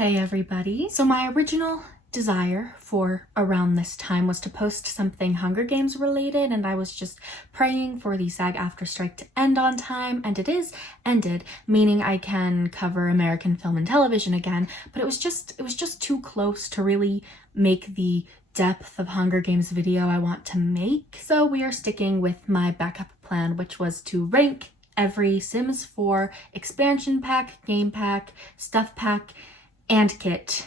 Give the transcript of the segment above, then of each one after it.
Hey everybody. So my original desire for around this time was to post something Hunger Games related, and I was just praying for the SAG-AFTRA strike to end on time, and it is ended, meaning I can cover American film and television again, but it was just too close to really make the depth of Hunger Games video I want to make. So we are sticking with my backup plan, which was to rank every Sims 4 expansion pack, game pack, stuff pack, and kit,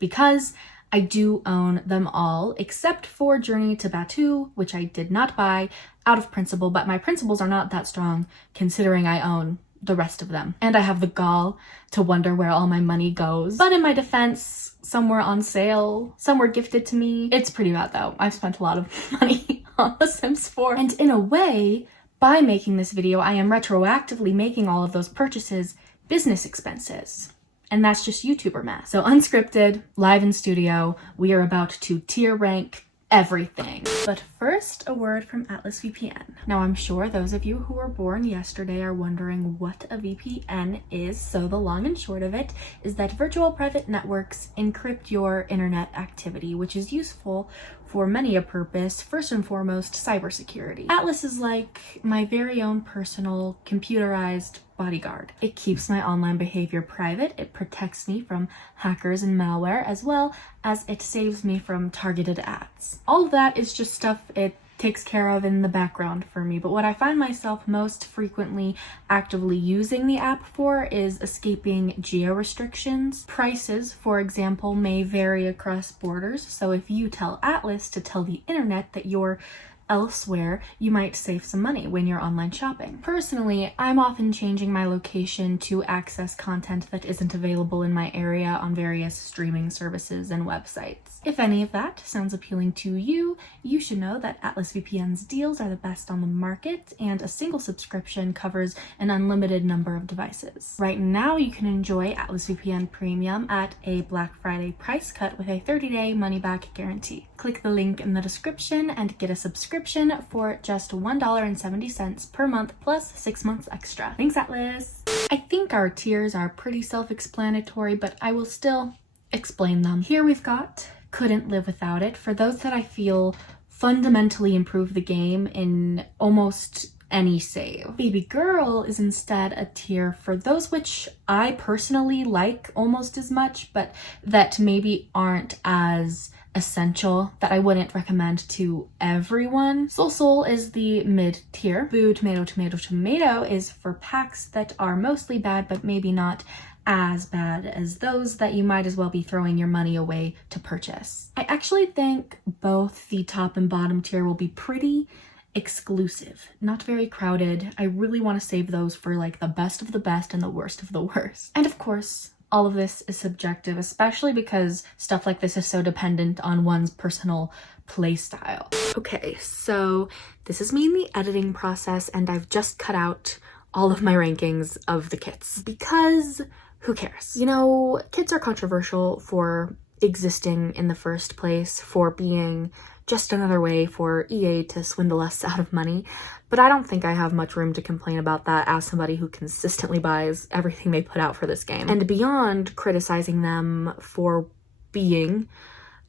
because I do own them all except for Journey to Batuu, which I did not buy out of principle, but my principles are not that strong considering I own the rest of them. And I have the gall to wonder where all my money goes. But in my defense, some were on sale, some were gifted to me. It's pretty bad though. I've spent a lot of money on The Sims 4. And in a way, by making this video, I am retroactively making all of those purchases business expenses. And that's just YouTuber math. So unscripted, live in studio, we are about to tier rank everything. But first, a word from Atlas VPN. Now, I'm sure those of you who were born yesterday are wondering what a VPN is. So the long and short of it is that virtual private networks encrypt your internet activity, which is useful for many a purpose, first and foremost, cybersecurity. Atlas is like my very own personal computerized bodyguard. It keeps my online behavior private, it protects me from hackers and malware, as well as it saves me from targeted ads. All of that is just stuff it takes care of in the background for me, but what I find myself most frequently actively using the app for is escaping geo restrictions. Prices, for example, may vary across borders, so if you tell Atlas to tell the internet that you're elsewhere, you might save some money when you're online shopping. Personally, I'm often changing my location to access content that isn't available in my area on various streaming services and websites. If any of that sounds appealing to you, you should know that Atlas VPN's deals are the best on the market, and a single subscription covers an unlimited number of devices. Right now, you can enjoy Atlas VPN Premium at a Black Friday price cut with a 30-day money-back guarantee. Click the link in the description and get a subscription for just $1.70 per month plus 6 months extra. Thanks, Atlas! I think our tiers are pretty self-explanatory, but I will still explain them. Here we've got Couldn't Live Without It, for those that I feel fundamentally improve the game in almost any save. Baby Girl is instead a tier for those which I personally like almost as much, but that maybe aren't as essential, that I wouldn't recommend to everyone. Soul is the mid tier. Boo Tomato Tomato Tomato is for packs that are mostly bad but maybe not as bad as those that you might as well be throwing your money away to purchase. I actually think both the top and bottom tier will be pretty exclusive, not very crowded. I really want to save those for like the best of the best and the worst of the worst. And of course, all of this is subjective, especially because stuff like this is so dependent on one's personal play style. Okay, so this is me in the editing process, and I've just cut out all of my rankings of the kits because who cares? You know, kits are controversial for existing in the first place, for being just another way for EA to swindle us out of money, but I don't think I have much room to complain about that as somebody who consistently buys everything they put out for this game. And beyond criticizing them for being,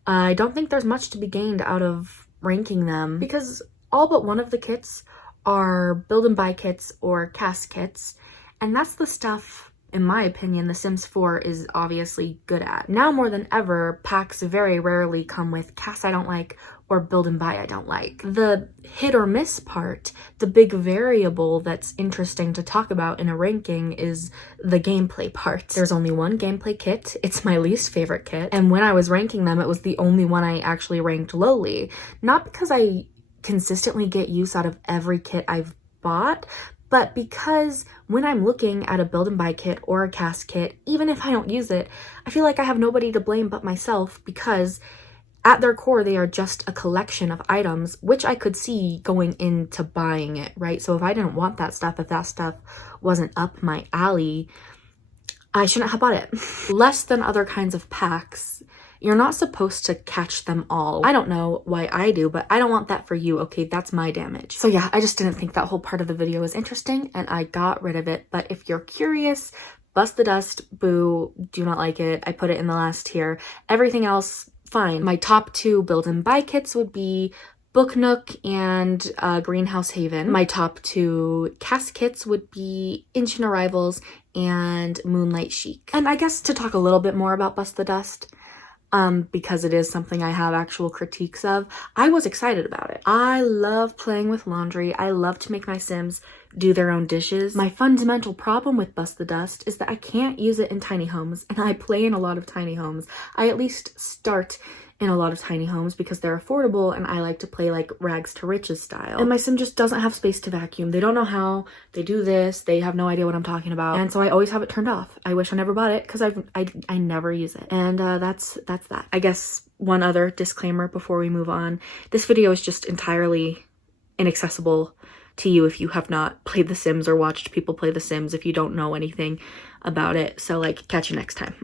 I don't think there's much to be gained out of ranking them, because all but one of the kits are build and buy kits or cast kits, and that's the stuff, in my opinion, The Sims 4 is obviously good at. Now more than ever, packs very rarely come with casts I don't like or build and buy I don't like. The hit or miss part, the big variable that's interesting to talk about in a ranking, is the gameplay part. There's only one gameplay kit. It's my least favorite kit, and when I was ranking them, it was the only one I actually ranked lowly. Not because I consistently get use out of every kit I've bought, but because when I'm looking at a build and buy kit or a cast kit, even if I don't use it, I feel like I have nobody to blame but myself, because at their core, they are just a collection of items, which I could see going into buying it, right? So if I didn't want that stuff, if that stuff wasn't up my alley, I shouldn't have bought it. Less than other kinds of packs, you're not supposed to catch them all. I don't know why I do, but I don't want that for you, okay? That's my damage. So yeah, I just didn't think that whole part of the video was interesting, and I got rid of it. But if you're curious, Bust the Dust, boo, do not like it. I put it in the last tier. Everything else, fine. My top 2 build and buy kits would be Book Nook and Greenhouse Haven. My top 2 cast kits would be Ancient Arrivals and Moonlight Chic. And I guess to talk a little bit more about Bust the Dust, because it is something I have actual critiques of, I was excited about it. I love playing with laundry. I love to make my Sims do their own dishes. My fundamental problem with Bust the Dust is that I can't use it in tiny homes, and I play in a lot of tiny homes. I at least start in a lot of tiny homes because they're affordable, and I like to play like rags to riches style. And my sim just doesn't have space to vacuum. They don't know how, they do this, they have no idea what I'm talking about. And so I always have it turned off. I wish I never bought it because I never use it. And that's that. I guess one other disclaimer before we move on. This video is just entirely inaccessible to you if you have not played The Sims or watched people play The Sims, if you don't know anything about it. So like, catch you next time.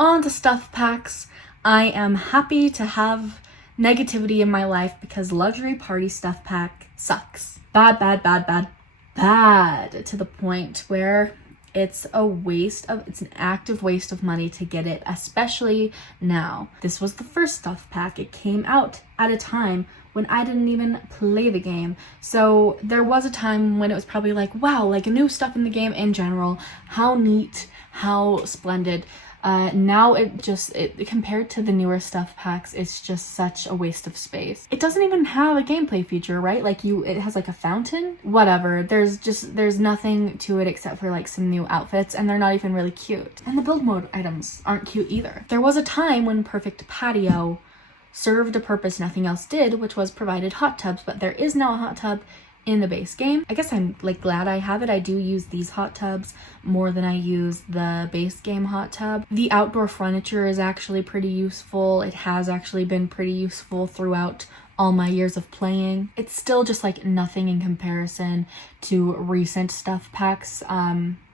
On to stuff packs. I am happy to have negativity in my life because Luxury Party Stuff Pack sucks. Bad, bad, bad, bad, bad, to the point where it's an active waste of money to get it, especially now. This was the first stuff pack. It came out at a time when I didn't even play the game. So there was a time when it was probably like, wow, like new stuff in the game in general, how neat, how splendid. Now it compared to the newer stuff packs, it's just such a waste of space. It doesn't even have a gameplay feature, right? Like it has like a fountain, whatever. There's nothing to it except for like some new outfits, and they're not even really cute. And the build mode items aren't cute either. There was a time when Perfect Patio served a purpose nothing else did, which was provided hot tubs, but there is now a hot tub in the base game. I guess I'm like glad I have it. I do use these hot tubs more than I use the base game hot tub. The outdoor furniture is actually pretty useful. It has actually been pretty useful throughout all my years of playing. It's still just like nothing in comparison to recent stuff packs.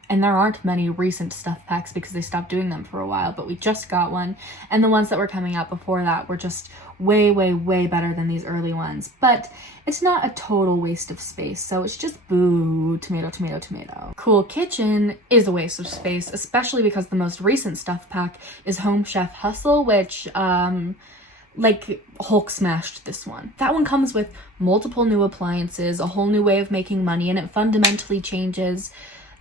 And there aren't many recent stuff packs because they stopped doing them for a while, but we just got one. And the ones that were coming out before that were just way, way, way better than these early ones. But it's not a total waste of space, so it's just boo, tomato, tomato, tomato. Cool Kitchen is a waste of space, especially because the most recent stuff pack is Home Chef Hustle, which, like, Hulk smashed this one. That one comes with multiple new appliances, a whole new way of making money, and it fundamentally changes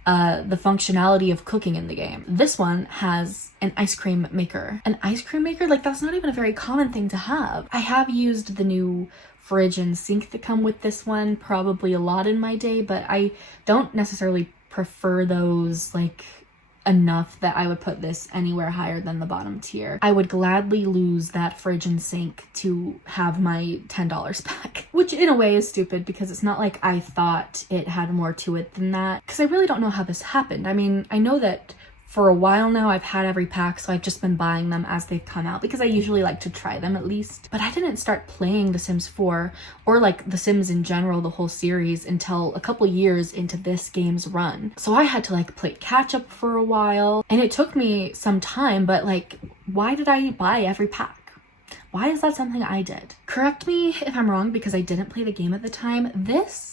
the functionality of cooking in the game. This one has an ice cream maker. An ice cream maker? Like, that's not even a very common thing to have. I have used the new fridge and sink that come with this one probably a lot in my day, but I don't necessarily prefer those, like, enough that I would put this anywhere higher than the bottom tier. I would gladly lose that fridge and sink to have my $10 back, which in a way is stupid because it's not like I thought it had more to it than that, because I really don't know how this happened. I mean, I know that for a while now I've had every pack, so I've just been buying them as they've come out because I usually like to try them at least. But I didn't start playing The Sims 4 or like The Sims in general, the whole series, until a couple years into this game's run. So I had to like play catch up for a while, and it took me some time, but like, why did I buy every pack? Why is that something I did? Correct me if I'm wrong because I didn't play the game at the time. This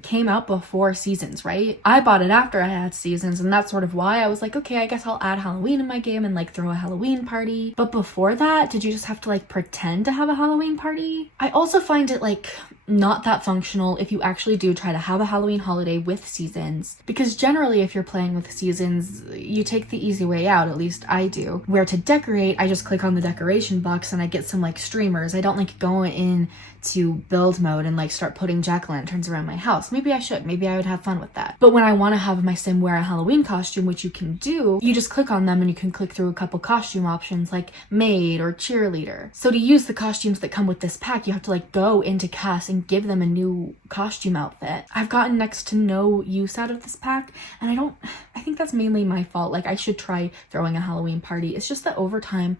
came out before Seasons, right? I bought it after I had Seasons, and that's sort of why I was like, okay, I guess I'll add Halloween in my game and like throw a Halloween party. But before that, did you just have to like pretend to have a Halloween party? I also find it like not that functional if you actually do try to have a Halloween holiday with Seasons, because generally if you're playing with Seasons, you take the easy way out, at least I do. Where to decorate, I just click on the decoration box and I get some like streamers. I don't like go in to build mode and like start putting jack-o'-lanterns around my house. Maybe I should. Maybe I would have fun with that. But when I want to have my sim wear a Halloween costume, which you can do, you just click on them and you can click through a couple costume options like maid or cheerleader. So to use the costumes that come with this pack, you have to like go into cast and give them a new costume outfit. I've gotten next to no use out of this pack, and I think that's mainly my fault. Like, I should try throwing a Halloween party. It's just that over time,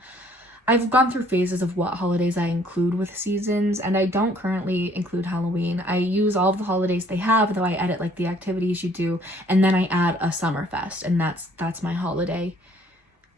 I've gone through phases of what holidays I include with Seasons, and I don't currently include Halloween. I use all of the holidays they have, though I edit like the activities you do, and then I add a Summerfest, and that's my holiday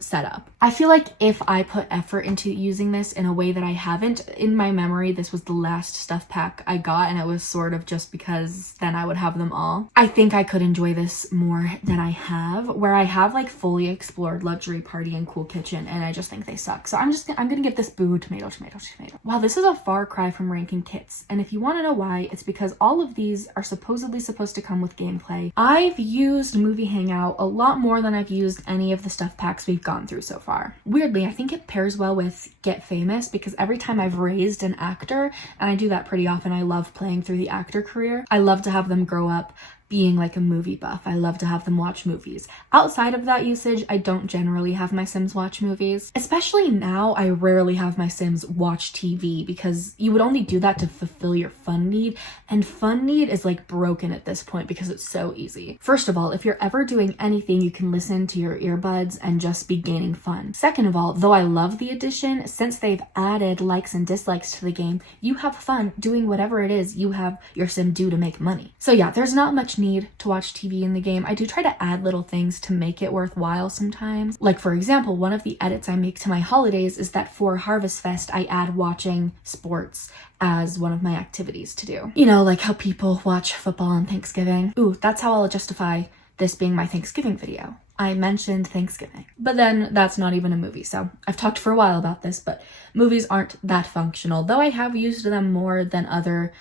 setup. I feel like if I put effort into using this in a way that I haven't, in my memory, this was the last stuff pack I got, and it was sort of just because then I would have them all. I think I could enjoy this more than I have, where I have like fully explored Luxury Party and Cool Kitchen, and I just think they suck. So I'm gonna give this boo, tomato, tomato, tomato. Wow, this is a far cry from ranking kits, and if you want to know why, it's because all of these are supposedly supposed to come with gameplay. I've used Movie Hangout a lot more than I've used any of the stuff packs we've gone through so far. Weirdly, I think it pairs well with Get Famous, because every time I've raised an actor, and I do that pretty often, I love playing through the actor career. I love to have them grow up being like a movie buff. I love to have them watch movies. Outside of that usage, I don't generally have my Sims watch movies. Especially now, I rarely have my Sims watch TV, because you would only do that to fulfill your fun need, and fun need is like broken at this point because it's so easy. First of all, if you're ever doing anything, you can listen to your earbuds and just be gaining fun. Second of all, though I love the addition, since they've added likes and dislikes to the game, you have fun doing whatever it is you have your Sim do to make money. So yeah, there's not much need to watch TV in the game. I do try to add little things to make it worthwhile sometimes. Like for example, one of the edits I make to my holidays is that for Harvest Fest, I add watching sports as one of my activities to do. You know, like how people watch football on Thanksgiving. Ooh, that's how I'll justify this being my Thanksgiving video. I mentioned Thanksgiving, but then that's not even a movie. So I've talked for a while about this, but movies aren't that functional, though I have used them more than other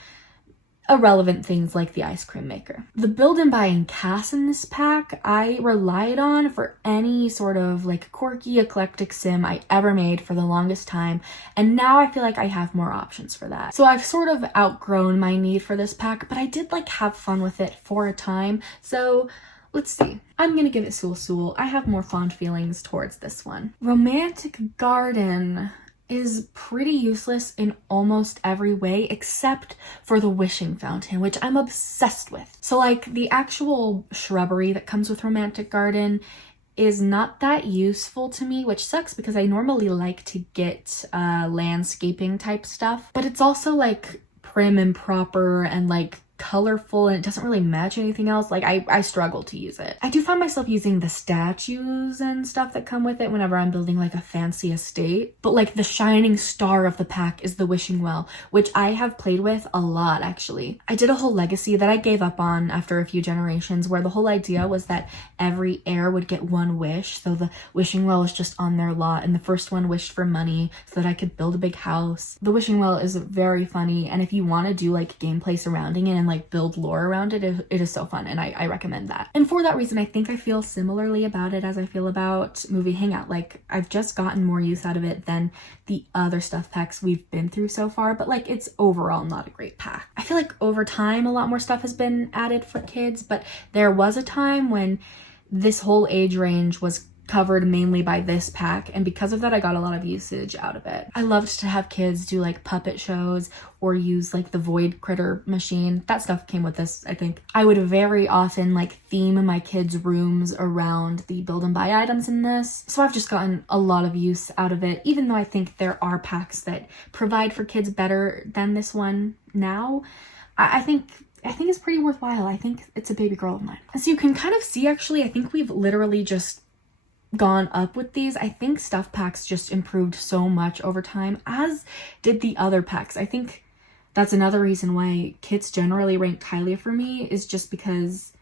irrelevant things like the ice cream maker. The build and buy and cast in this pack, I relied on for any sort of like quirky, eclectic sim I ever made for the longest time, and now I feel like I have more options for that. So I've sort of outgrown my need for this pack, but I did like have fun with it for a time, so let's see. I'm gonna give it Soul Soul. I have more fond feelings towards this one. Romantic Garden is pretty useless in almost every way except for the wishing fountain, which I'm obsessed with. So like the actual shrubbery that comes with Romantic Garden is not that useful to me, which sucks because I normally like to get landscaping type stuff, but it's also like prim and proper and like colorful, and it doesn't really match anything else. Like I struggle to use it. I do find myself using the statues and stuff that come with it whenever I'm building like a fancy estate, but like the shining star of the pack is the wishing well, which I have played with a lot actually. I did a whole legacy that I gave up on after a few generations, where the whole idea was that every heir would get one wish, so the wishing well was just on their lot, and the first one wished for money so that I could build a big house. The wishing well is very funny, and if you want to do like gameplay surrounding it and like build lore around it, it is so fun, and I recommend that. And for that reason, I think I feel similarly about it as I feel about Movie Hangout. Like I've just gotten more use out of it than the other stuff packs we've been through so far, but like it's overall not a great pack. I feel like over time a lot more stuff has been added for kids, but there was a time when this whole age range was covered mainly by this pack, and because of that I got a lot of usage out of it. I loved to have kids do like puppet shows or use like the void critter machine. That stuff came with this, I think. I would very often like theme my kids' rooms around the build and buy items in this, so I've just gotten a lot of use out of it, even though I think there are packs that provide for kids better than this one now. I think it's pretty worthwhile. I think it's a baby girl of mine. As you can kind of see, actually, I think we've literally just gone up with these. I think stuff packs just improved so much over time, as did the other packs. I think that's another reason why kits generally ranked highly for me, is just because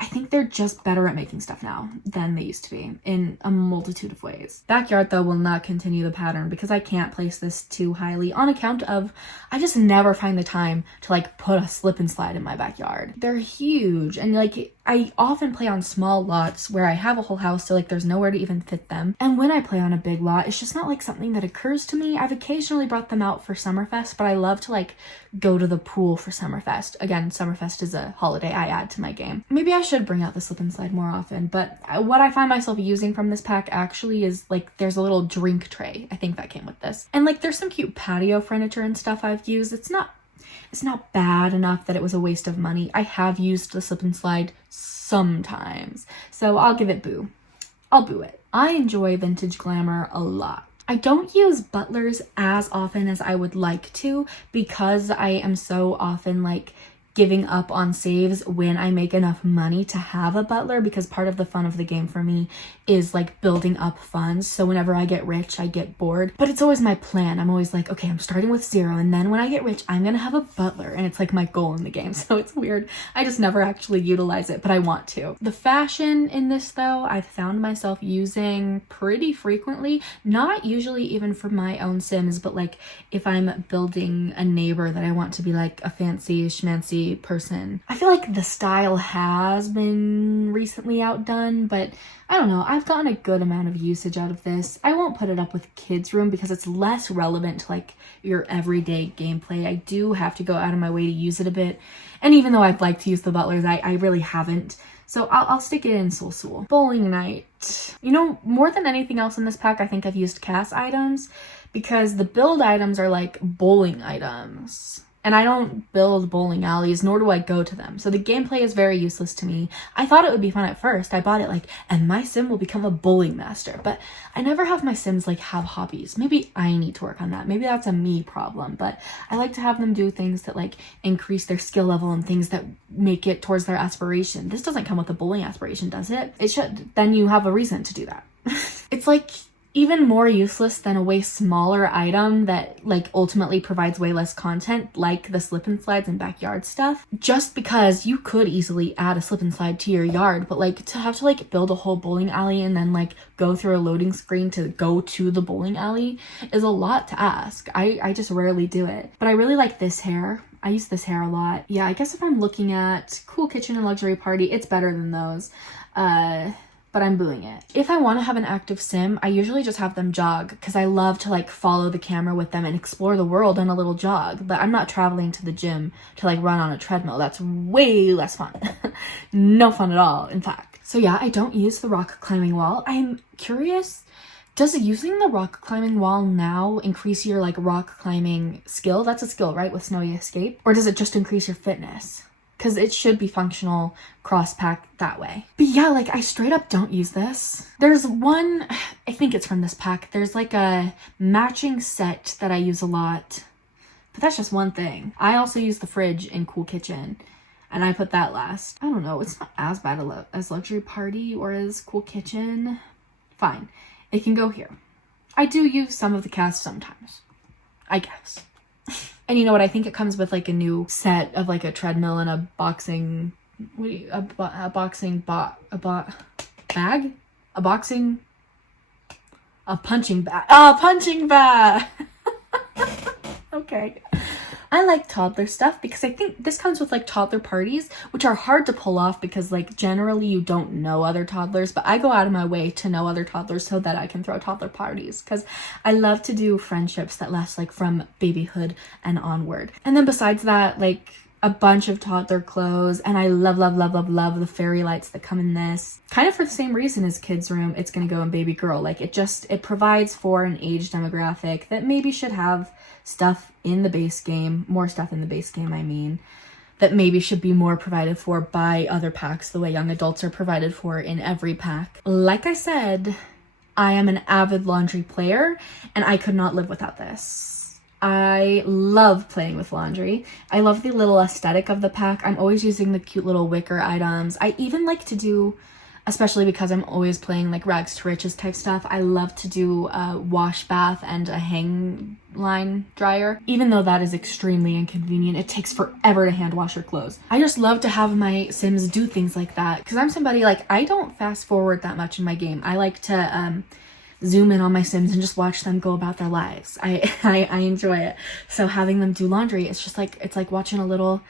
I think they're just better at making stuff now than they used to be in a multitude of ways. Backyard, though, will not continue the pattern because I can't place this too highly on account of I just never find the time to like put a slip and slide in my backyard. They're huge, and like I often play on small lots where I have a whole house, so like there's nowhere to even fit them. And when I play on a big lot, it's just not like something that occurs to me. I've occasionally brought them out for Summerfest, but I love to like go to the pool for Summerfest. Again, Summerfest is a holiday I add to my game. Maybe I should bring out the slip and slide more often, but what I find myself using from this pack actually is like there's a little drink tray. I think that came with this. And like there's some cute patio furniture and stuff I've used. It's not bad enough that it was a waste of money. I have used the slip and slide sometimes, so I'll give it boo. I'll boo it. I enjoy vintage Glamour a lot. I don't use butlers as often as I would like to because I am so often like giving up on saves when I make enough money to have a butler, because part of the fun of the game for me is like building up funds. So whenever I get rich, I get bored, but it's always my plan. I'm always like, okay, I'm starting with 0, and then when I get rich, I'm gonna have a butler, and it's like my goal in the game. So it's weird. I just never actually utilize it, but I want to. The fashion in this though, I've found myself using pretty frequently, not usually even for my own Sims, but like if I'm building a neighbor that I want to be like a fancy schmancy person. I feel like the style has been recently outdone, but I don't know. I've gotten a good amount of usage out of this. I won't put it up with kids' room because it's less relevant to like your everyday gameplay. I do have to go out of my way to use it a bit. And even though I'd like to use the butlers, I really haven't. So I'll stick it in Soul. Bowling night. You know, more than anything else in this pack, I think I've used cast items because the build items are like bowling items. And I don't build bowling alleys, nor do I go to them. So the gameplay is very useless to me. I thought it would be fun at first. I bought it like, and my sim will become a bowling master. But I never have my sims like have hobbies. Maybe I need to work on that. Maybe that's a me problem. But I like to have them do things that like increase their skill level and things that make it towards their aspiration. This doesn't come with a bowling aspiration, does it? It should. Then you have a reason to do that. It's like even more useless than a way smaller item that like ultimately provides way less content, like the slip and slides and backyard stuff, just because you could easily add a slip and slide to your yard, but like to have to like build a whole bowling alley and then like go through a loading screen to go to the bowling alley is a lot to ask. I just rarely do it, but I really like this hair. I use this hair a lot. Yeah, I guess if I'm looking at Cool Kitchen and Luxury Party, it's better than those. But I'm booing it. If I want to have an active sim, I usually just have them jog because I love to like follow the camera with them and explore the world on a little jog. But I'm not traveling to the gym to like run on a treadmill. That's way less fun. No fun at all, in fact. So yeah, I don't use the rock climbing wall. I'm curious, does using the rock climbing wall now increase your like rock climbing skill? That's a skill, right? With Snowy Escape? Or does it just increase your fitness? Because it should be functional cross-pack that way. But yeah, like I straight up don't use this. There's one, I think it's from this pack. There's like a matching set that I use a lot, but that's just one thing. I also use the fridge in Cool Kitchen, and I put that last. I don't know, it's not as bad as Luxury Party or as Cool Kitchen. Fine, it can go here. I do use some of the cast sometimes, I guess. And you know what? I think it comes with like a new set of like a treadmill and a boxing, a punching bag. Okay. I like toddler stuff because I think this comes with like toddler parties, which are hard to pull off because like generally you don't know other toddlers, but I go out of my way to know other toddlers so that I can throw toddler parties because I love to do friendships that last like from babyhood and onward. And then besides that, like a bunch of toddler clothes, and I love the fairy lights that come in this. Kind of for the same reason as kids' room, it's gonna go in baby girl. Like it provides for an age demographic that maybe should have stuff in the base game, more stuff in the base game, I mean, that maybe should be more provided for by other packs the way young adults are provided for in every pack. Like I said, I am an avid laundry player, and I could not live without this. I love playing with laundry. I love the little aesthetic of the pack. I'm always using the cute little wicker items. I even like to do, especially because I'm always playing like rags to riches type stuff, I love to do a wash bath and a hang line dryer. Even though that is extremely inconvenient, it takes forever to hand wash your clothes. I just love to have my Sims do things like that because I'm somebody like, I don't fast forward that much in my game. I like to zoom in on my Sims and just watch them go about their lives. I enjoy it. So having them do laundry, it's just like, it's like watching a little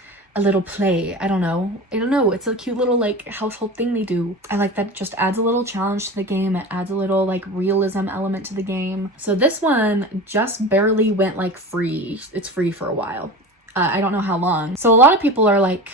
play. I don't know. It's a cute little like household thing they do. I like that. It just adds a little challenge to the game. It adds a little like realism element to the game. So this one just barely went like free. It's free for a while. I don't know how long. So a lot of people are like,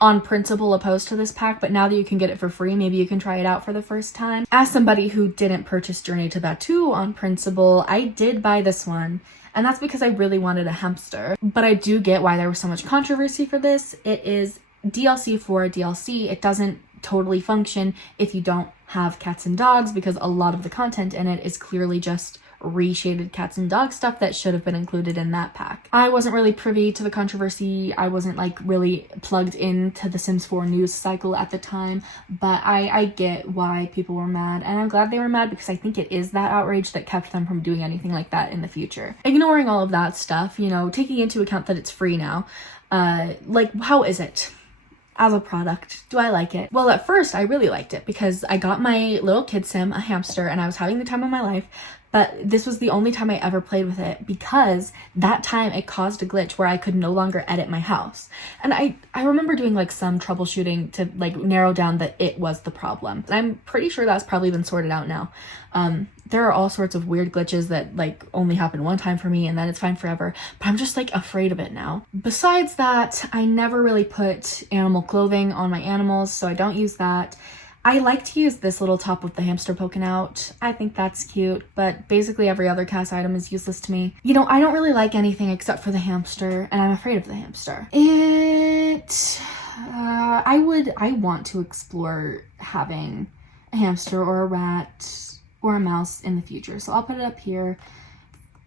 on principle opposed to this pack, but now that you can get it for free, maybe you can try it out for the first time. As somebody who didn't purchase Journey to Batuu on principle, I did buy this one. And that's because I really wanted a hamster. But I do get why there was so much controversy for this. It is DLC for a DLC. It doesn't totally function if you don't have cats and dogs because a lot of the content in it is clearly just reshaded cats and dog stuff that should have been included in that pack. I wasn't really privy to the controversy. I wasn't like really plugged into the Sims 4 news cycle at the time, but I get why people were mad, and I'm glad they were mad because I think it is that outrage that kept them from doing anything like that in the future. Ignoring all of that stuff, you know, taking into account that it's free now, like, how is it as a product? Do I like it? Well, at first I really liked it because I got my little kid sim, a hamster, and I was having the time of my life. But this was the only time I ever played with it because that time it caused a glitch where I could no longer edit my house. And I remember doing like some troubleshooting to like narrow down that it was the problem. I'm pretty sure that's probably been sorted out now. There are all sorts of weird glitches that like only happen one time for me and then it's fine forever, but I'm just like afraid of it now. Besides that, I never really put animal clothing on my animals, so I don't use that. I like to use this little top with the hamster poking out. I think that's cute, but basically every other cast item is useless to me. You know, I don't really like anything except for the hamster, and I'm afraid of the hamster. I want to explore having a hamster or a rat or a mouse in the future, so I'll put it up here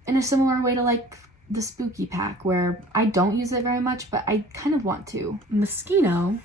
in a similar way to like the spooky pack, where I don't use it very much, but I kind of want to. Mosquito,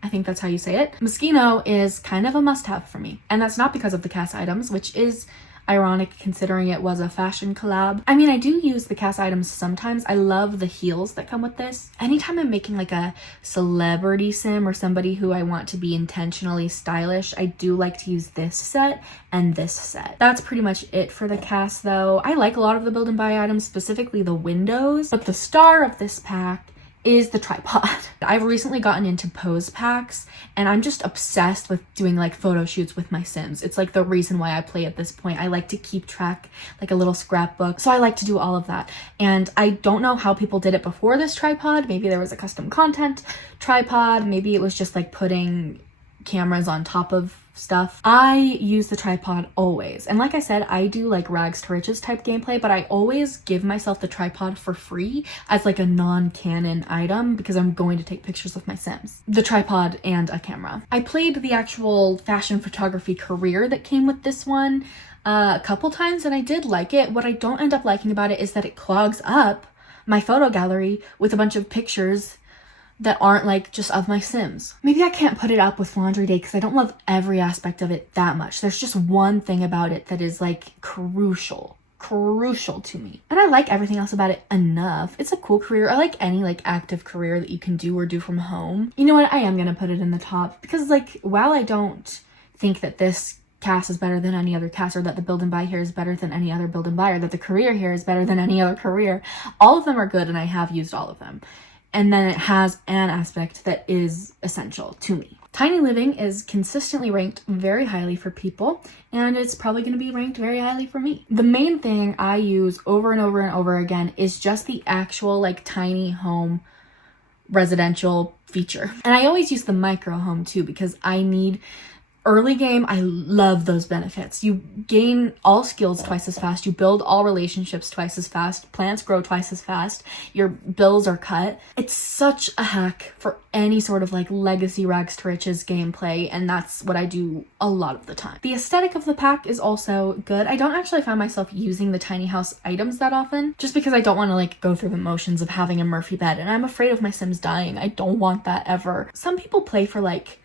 I think that's how you say it. Mosquito is kind of a must-have for me. And that's not because of the cast items, which is ironic considering it was a fashion collab. I mean, I do use the cast items sometimes. I love the heels that come with this. Anytime I'm making like a celebrity sim or somebody who I want to be intentionally stylish, I do like to use this set and this set. That's pretty much it for the cast though. I like a lot of the build and buy items, specifically the windows, but the star of this pack is the tripod. I've recently gotten into pose packs and I'm just obsessed with doing like photo shoots with my Sims. It's like the reason why I play at this point. I like to keep track, like a little scrapbook. So I like to do all of that. And I don't know how people did it before this tripod. Maybe there was a custom content tripod. Maybe it was just like putting cameras on top of stuff. I use the tripod always. And like I said, I do like rags to riches type gameplay, but I always give myself the tripod for free as like a non-canon item because I'm going to take pictures of my Sims. The tripod and a camera. I played the actual fashion photography career that came with this one a couple times and I did like it. What I don't end up liking about it is that it clogs up my photo gallery with a bunch of pictures that aren't like just of my Sims. Maybe I can't put it up with laundry day because I don't love every aspect of it that much. There's just one thing about it that is like crucial to me. And I like everything else about it enough. It's a cool career. I like any like active career that you can do or do from home. You know what? I am gonna put it in the top because like while I don't think that this cast is better than any other cast, or that the build and buy here is better than any other build and buy, or that the career here is better than any other career, all of them are good and I have used all of them. And then it has an aspect that is essential to me. Tiny living is consistently ranked very highly for people, and it's probably going to be ranked very highly for me. The main thing I use over and over and over again is just the actual like tiny home residential feature. And I always use the micro home too because I need early game. I love those benefits. You gain all skills twice as fast. You build all relationships twice as fast. Plants grow twice as fast. Your bills are cut. It's such a hack for any sort of like legacy rags to riches gameplay, and that's what I do a lot of the time. The aesthetic of the pack is also good. I don't actually find myself using the tiny house items that often just because I don't want to like go through the motions of having a Murphy bed, and I'm afraid of my Sims dying. I don't want that ever. Some people play for like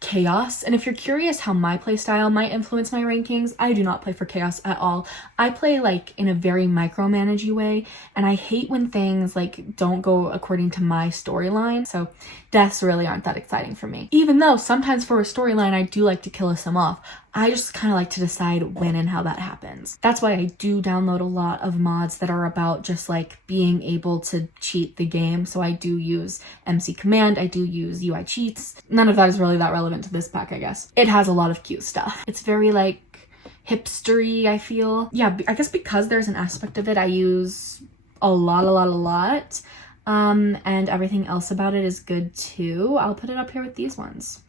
chaos, and if you're curious how my playstyle might influence my rankings, I do not play for chaos at all. I play like in a very micromanagey way, and I hate when things like don't go according to my storyline, so deaths really aren't that exciting for me. Even though sometimes for a storyline I do like to kill a Sim off, I just kind of like to decide when and how that happens. That's why I do download a lot of mods that are about just like being able to cheat the game. So I do use MC Command, I do use UI cheats. None of that is really that relevant to this pack, I guess. It has a lot of cute stuff. It's very like hipstery, I feel. Yeah, I guess because there's an aspect of it I use a lot. And everything else about it is good too. I'll put it up here with these ones.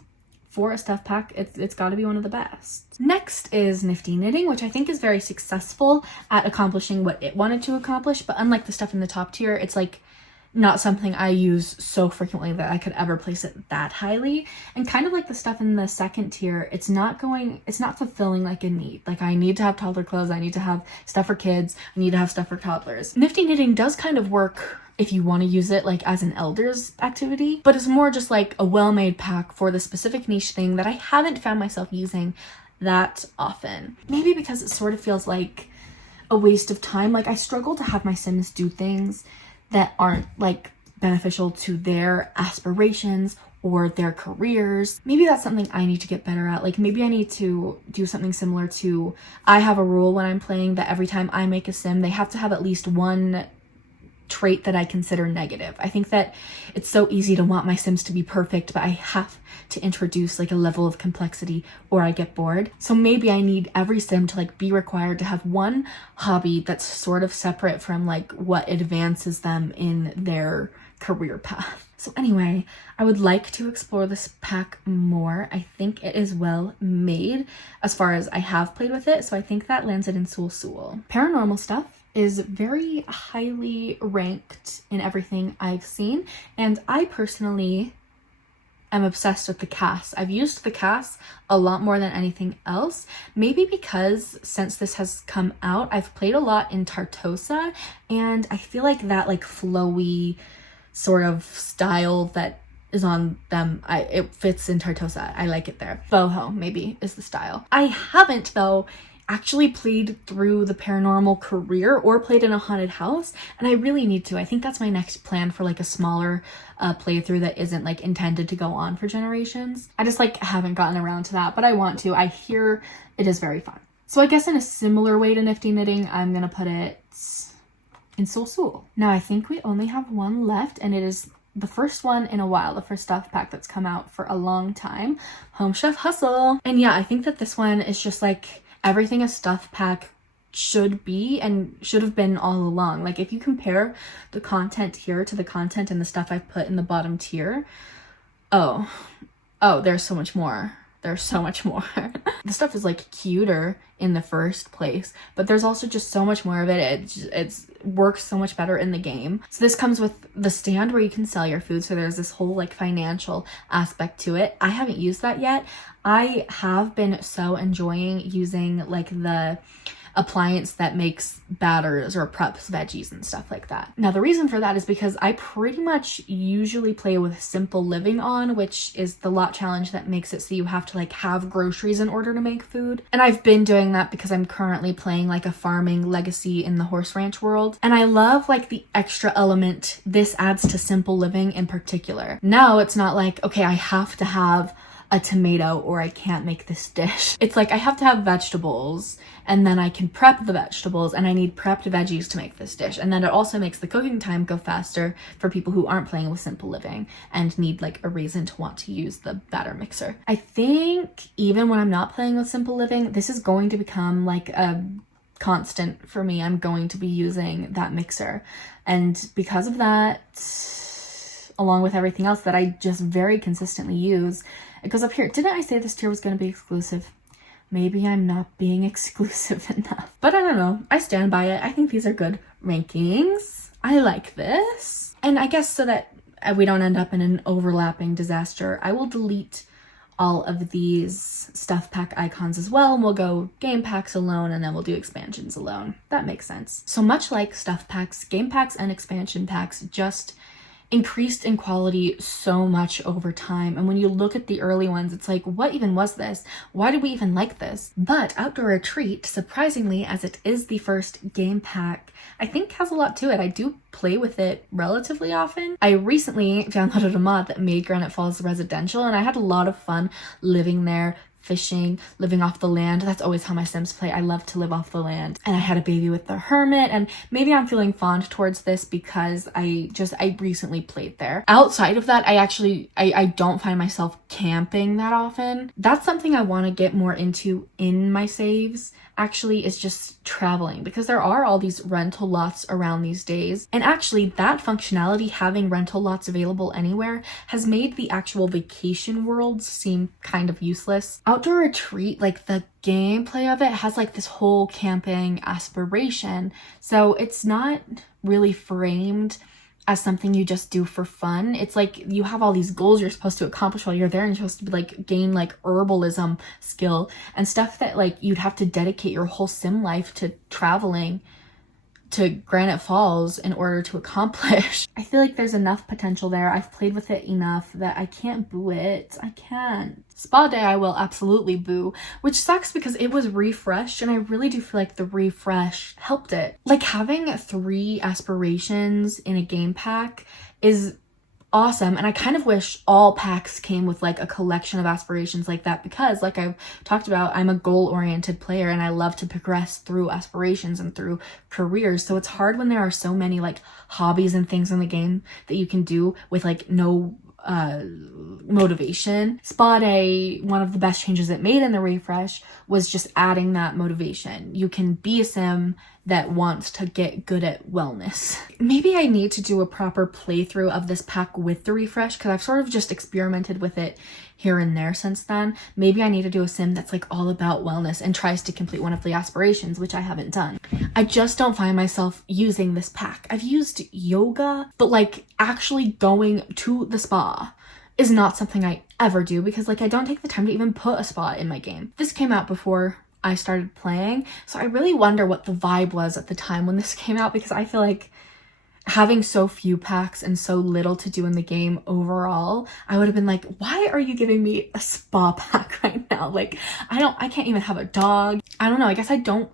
For a stuff pack, it's got to be one of the best. Next is Nifty Knitting, which I think is very successful at accomplishing what it wanted to accomplish, but unlike the stuff in the top tier, it's like not something I use so frequently that I could ever place it that highly. And kind of like the stuff in the second tier, it's not fulfilling like a need. Like, I need to have toddler clothes, I need to have stuff for kids, I need to have stuff for toddlers. Nifty Knitting does kind of work if you want to use it like as an elders activity, but it's more just like a well-made pack for the specific niche thing that I haven't found myself using that often. Maybe because it sort of feels like a waste of time. Like, I struggle to have my Sims do things that aren't like beneficial to their aspirations or their careers. Maybe that's something I need to get better at. Like, maybe I need to do something similar to, I have a rule when I'm playing that every time I make a Sim, they have to have at least one trait that I consider negative. I think that it's so easy to want my Sims to be perfect, but I have to introduce like a level of complexity or I get bored. So maybe I need every Sim to like be required to have one hobby that's sort of separate from like what advances them in their career path. So anyway, I would like to explore this pack more. I think it is well made as far as I have played with it. So I think that lands it in Sul Sul. Paranormal Stuff is very highly ranked in everything I've seen, and I personally am obsessed with the cast. I've used the cast a lot more than anything else, maybe because since this has come out, I've played a lot in Tartosa, and I feel like that like flowy sort of style that is on them, it fits in Tartosa. I like it there. Boho maybe is the style. I haven't though actually played through the paranormal career or played in a haunted house, and I really need to. I think that's my next plan for like a smaller playthrough that isn't like intended to go on for generations. I just like haven't gotten around to that, but I want to. I hear it is very fun. So I guess in a similar way to Nifty Knitting, I'm gonna put it in Sul Sul. Now I think we only have one left, and it is the first one in a while, the first stuff pack that's come out for a long time, Home Chef Hustle. And yeah, I think that this one is just like everything a stuff pack should be and should have been all along. Like, if you compare the content here to the content and the stuff I've put in the bottom tier, oh, there's so much more. There's so much more. The stuff is like cuter in the first place, but there's also just so much more of it. It works so much better in the game. So this comes with the stand where you can sell your food. So there's this whole like financial aspect to it. I haven't used that yet. I have been so enjoying using like the appliance that makes batters or preps veggies and stuff like that. Now the reason for that is because I pretty much usually play with Simple Living on, which is the lot challenge that makes it so you have to like have groceries in order to make food. And I've been doing that because I'm currently playing like a farming legacy in the horse ranch world. And I love like the extra element this adds to Simple Living in particular. Now it's not like, okay, I have to have a tomato or I can't make this dish. It's like I have to have vegetables and then I can prep the vegetables and I need prepped veggies to make this dish. And then it also makes the cooking time go faster for people who aren't playing with Simple Living and need like a reason to want to use the batter mixer. I think even when I'm not playing with Simple Living, this is going to become like a constant for me. I'm going to be using that mixer. And because of that, along with everything else that I just very consistently use, it goes up here. Didn't I say this tier was going to be exclusive? Maybe I'm not being exclusive enough. But I don't know. I stand by it. I think these are good rankings. I like this. And I guess so that we don't end up in an overlapping disaster, I will delete all of these stuff pack icons as well, and we'll go game packs alone, and then we'll do expansions alone. That makes sense. So much like stuff packs, game packs and expansion packs just increased in quality so much over time. And when you look at the early ones, it's like, what even was this? Why did we even like this? But Outdoor Retreat, surprisingly, as it is the first game pack, I think has a lot to it. I do play with it relatively often. I recently downloaded a mod that made Granite Falls residential, and I had a lot of fun living there, fishing, living off the land. That's always how my Sims play. I love to live off the land. And I had a baby with the hermit, and maybe I'm feeling fond towards this because I recently played there. Outside of that, I don't find myself camping that often. That's something I want to get more into in my saves, actually, is just traveling, because there are all these rental lots around these days. And actually that functionality, having rental lots available anywhere, has made the actual vacation worlds seem kind of useless. Outdoor Retreat, like the gameplay of it has like this whole camping aspiration, so it's not really framed as something you just do for fun. It's like you have all these goals you're supposed to accomplish while you're there, and you're supposed to be like gain like herbalism skill and stuff that like you'd have to dedicate your whole sim life to traveling to Granite Falls in order to accomplish. I feel like there's enough potential there. I've played with it enough that I can't boo it. I can't. Spa Day I will absolutely boo, which sucks because it was refreshed, and I really do feel like the refresh helped it. Like having 3 aspirations in a game pack is awesome, and I kind of wish all packs came with like a collection of aspirations like that, because like I've talked about, I'm a goal-oriented player and I love to progress through aspirations and through careers. So it's hard when there are so many like hobbies and things in the game that you can do with like no motivation. Spa Day, one of the best changes it made in the refresh was just adding that motivation. You can be a sim that wants to get good at wellness. Maybe I need to do a proper playthrough of this pack with the refresh, because I've sort of just experimented with it here and there since then. Maybe I need to do a sim that's like all about wellness and tries to complete one of the aspirations, which I haven't done. I just don't find myself using this pack. I've used yoga, but like actually going to the spa is not something I ever do, because like I don't take the time to even put a spa in my game. This came out before I started playing, so I really wonder what the vibe was at the time when this came out, because I feel like having so few packs and so little to do in the game overall, I would have been like, why are you giving me a spa pack right now? Like I can't even have a dog. I don't know, I guess I don't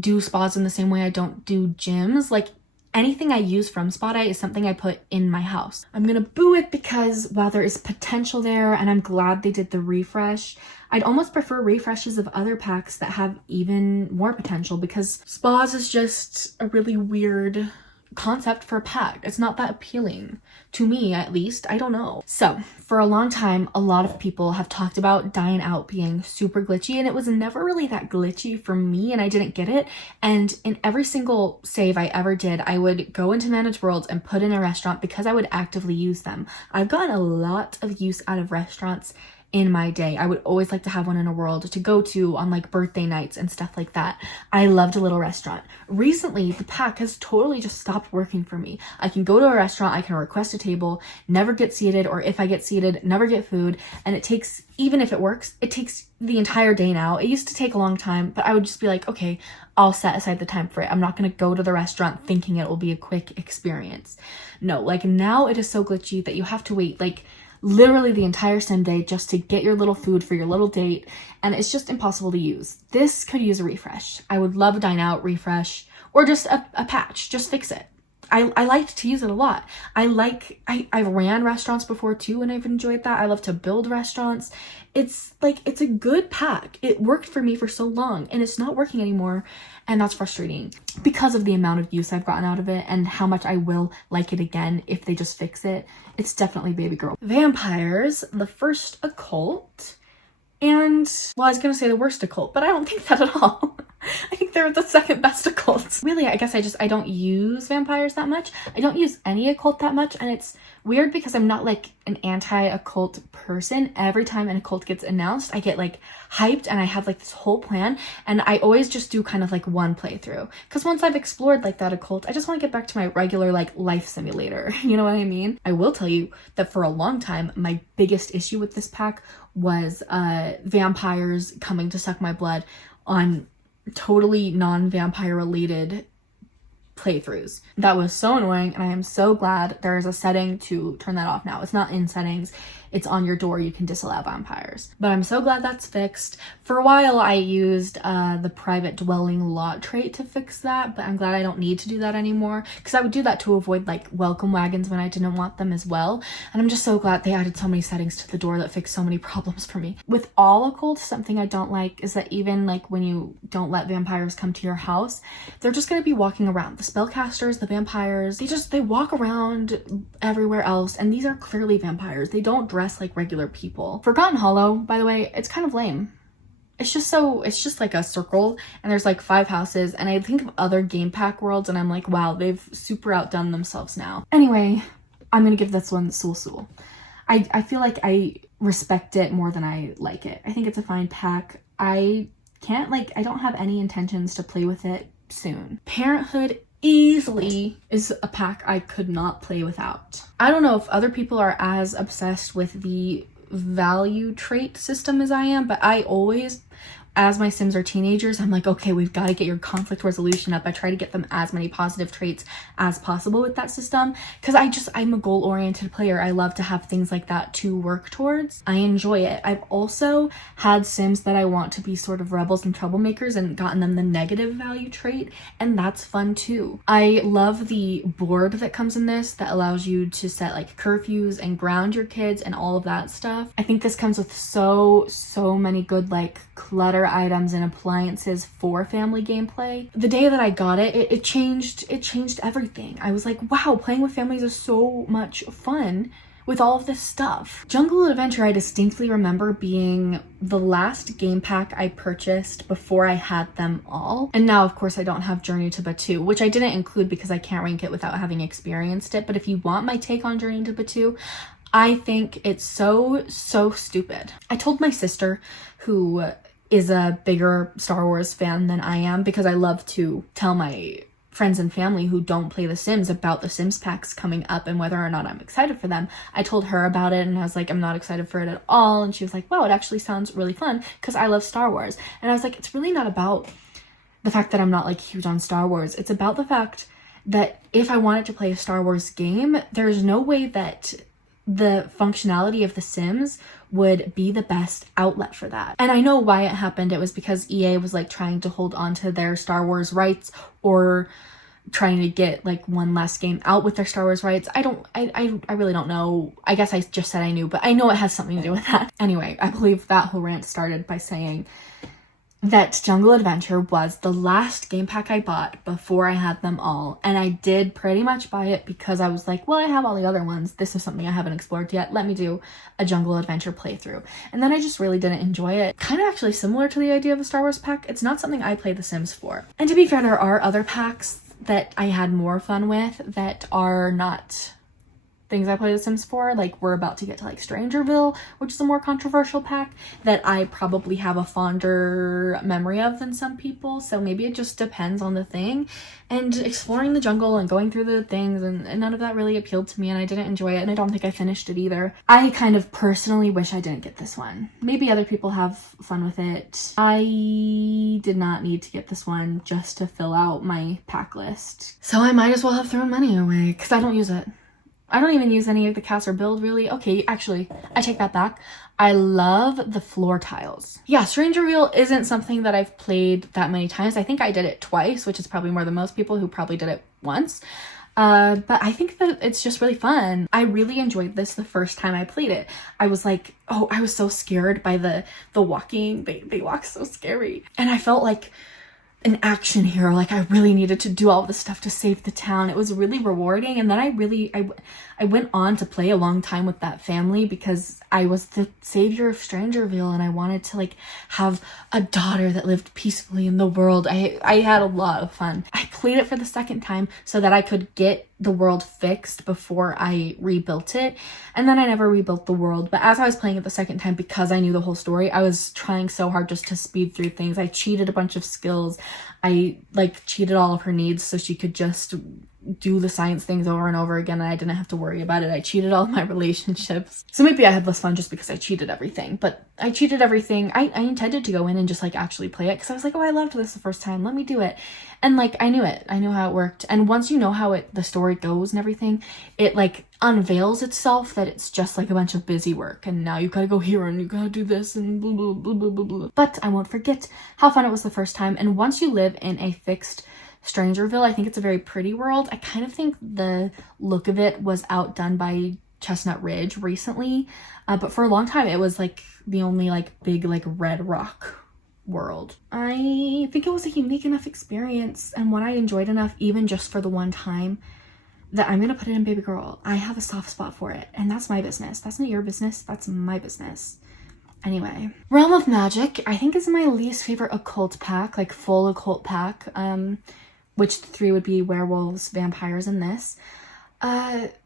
do spas in the same way I don't do gyms. Like anything I use from Spa Day is something I put in my house. I'm gonna boo it because while there is potential there, and I'm glad they did the refresh, I'd almost prefer refreshes of other packs that have even more potential, because spas is just a really weird concept for a pack. It's not that appealing to me, at least. I don't know. So for a long time, a lot of people have talked about Dine Out being super glitchy, and it was never really that glitchy for me, and I didn't get it. And in every single save I ever did, I would go into Manage Worlds and put in a restaurant because I would actively use them. I've gotten a lot of use out of restaurants in my day. I would always like to have one in a world to go to on like birthday nights and stuff like that. I loved a little restaurant. Recently, the pack has totally just stopped working for me. I can go to a restaurant, I can request a table, never get seated, or if I get seated, never get food, and it takes, even if it works, it takes the entire day now. It used to take a long time, but I would just be like, okay, I'll set aside the time for it. I'm not going to go to the restaurant thinking it will be a quick experience. No, like now it is so glitchy that you have to wait like literally the entire sim day just to get your little food for your little date, and it's just impossible to use. This could use a refresh. I would love a Dine Out refresh, or just a patch. Just fix it. I liked to use it a lot. I ran restaurants before too, and I've enjoyed that. I love to build restaurants. It's like, it's a good pack. It worked for me for so long, and it's not working anymore, and that's frustrating because of the amount of use I've gotten out of it and how much I will like it again if they just fix it. It's definitely baby girl. Vampires, the first occult, and well, I was gonna say the worst occult, but I don't think that at all. I think they're the second best occult. Really, I guess I don't use vampires that much. I don't use any occult that much, and it's weird because I'm not like an anti-occult person. Every time an occult gets announced, I get like hyped and I have like this whole plan, and I always just do kind of like one playthrough, because once I've explored like that occult, I just want to get back to my regular like life simulator. You know what I mean? I will tell you that for a long time, my biggest issue with this pack was vampires coming to suck my blood on totally non-vampire related playthroughs. That was so annoying, and I am so glad there is a setting to turn that off now. It's not in settings, it's on your door. You can disallow vampires, but I'm so glad that's fixed. For a while I used the private dwelling lot trait to fix that, but I'm glad I don't need to do that anymore, because I would do that to avoid like welcome wagons when I didn't want them as well. And I'm just so glad they added so many settings to the door that fixed so many problems for me. With all occult, something I don't like is that even like when you don't let vampires come to your house, they're just going to be walking around. The spellcasters, the vampires, they walk around everywhere else, and these are clearly vampires. They don't dress like regular people. Forgotten Hollow, by the way, it's kind of lame. It's just like a circle, and there's like 5 houses, and I think of other game pack worlds and I'm like, wow, they've super outdone themselves now. Anyway, I'm gonna give this one Sul. I feel like I respect it more than I like it. I think it's a fine pack. I don't have any intentions to play with it soon. Parenthood easily is a pack I could not play without. I don't know if other people are as obsessed with the value trait system as I am, but I always, as my Sims are teenagers, I'm like, okay, we've got to get your conflict resolution up. I try to get them as many positive traits as possible with that system because I'm a goal-oriented player. I love to have things like that to work towards. I enjoy it. I've also had Sims that I want to be sort of rebels and troublemakers and gotten them the negative value trait, and that's fun too. I love the board that comes in this that allows you to set like curfews and ground your kids and all of that stuff. I think this comes with so many good like clutter items and appliances for family gameplay. The day that I got it, it changed everything. I was like, wow, playing with families is so much fun with all of this stuff. Jungle Adventure, I distinctly remember being the last game pack I purchased before I had them all. And now, of course, I don't have Journey to Batuu, which I didn't include because I can't rank it without having experienced it. But if you want my take on Journey to Batuu, I think it's so stupid. I told my sister, who is a bigger Star Wars fan than I am, because I love to tell my friends and family who don't play The Sims about the Sims packs coming up and whether or not I'm excited for them. I told her about it and I was like, I'm not excited for it at all. And she was like, wow, it actually sounds really fun because I love Star Wars. And I was like, it's really not about the fact that I'm not like huge on Star Wars. It's about the fact that if I wanted to play a Star Wars game, there's no way that the functionality of The Sims would be the best outlet for that. And I know why it happened. It was because EA was like trying to hold on to their Star Wars rights or trying to get like one last game out with their Star Wars rights. I really don't know. I guess I just said I knew, but I know it has something to do with that. Anyway, I believe that whole rant started by saying that Jungle Adventure was the last game pack I bought before I had them all. And I did pretty much buy it because I was like, well, I have all the other ones. This is something I haven't explored yet. Let me do a Jungle Adventure playthrough. And then I just really didn't enjoy it. Kind of actually similar to the idea of a Star Wars pack. It's not something I play The Sims for. And to be fair, there are other packs that I had more fun with that are not things I play The Sims for. Like, we're about to get to like Strangerville, which is a more controversial pack that I probably have a fonder memory of than some people. So maybe it just depends on the thing. And exploring the jungle and going through the things and none of that really appealed to me, and I didn't enjoy it, and I don't think I finished it either. I kind of personally wish I didn't get this one. Maybe other people have fun with it. I did not need to get this one just to fill out my pack list. So I might as well have thrown money away because I don't use it. I don't even use any of the cast or build, really. Okay, actually, I take that back. I love the floor tiles. Yeah, Strangerville isn't something that I've played that many times. I think I did it twice, which is probably more than most people who probably did it once. But I think that it's just really fun. I really enjoyed this the first time I played it. I was like, oh, I was so scared by the walking. They walk so scary. And I felt like an action hero. Like I really needed to do all this stuff to save the town. It was really rewarding. And then I went on to play a long time with that family because I was the savior of Strangerville and I wanted to like have a daughter that lived peacefully in the world. I had a lot of fun. I played it for the second time so that I could get the world fixed before I rebuilt it. And then I never rebuilt the world. But as I was playing it the second time, because I knew the whole story, I was trying so hard just to speed through things. I cheated a bunch of skills. I like cheated all of her needs so she could just do the science things over and over again and I didn't have to worry about it. I cheated all my relationships. So maybe I had less fun just because I cheated everything, but I cheated everything. I intended to go in and just like actually play it because I was like, oh, I loved this the first time. Let me do it. And like, I knew it. I knew how it worked. And once you know how the story goes and everything, it like unveils itself that it's just like a bunch of busy work. And now you gotta go here and you gotta do this and blah, blah, blah, blah, blah, blah. But I won't forget how fun it was the first time. And once you live in a fixed Strangerville, I think it's a very pretty world. I kind of think the look of it was outdone by Chestnut Ridge recently, but for a long time it was like the only like big like red rock world. I think it was a unique enough experience and one I enjoyed enough even just for the one time that I'm gonna put it in baby girl. I have a soft spot for it and that's my business. That's not your business, that's my business. Anyway, Realm of Magic I think is my least favorite occult pack, like full occult pack, which the three would be werewolves, vampires, and this,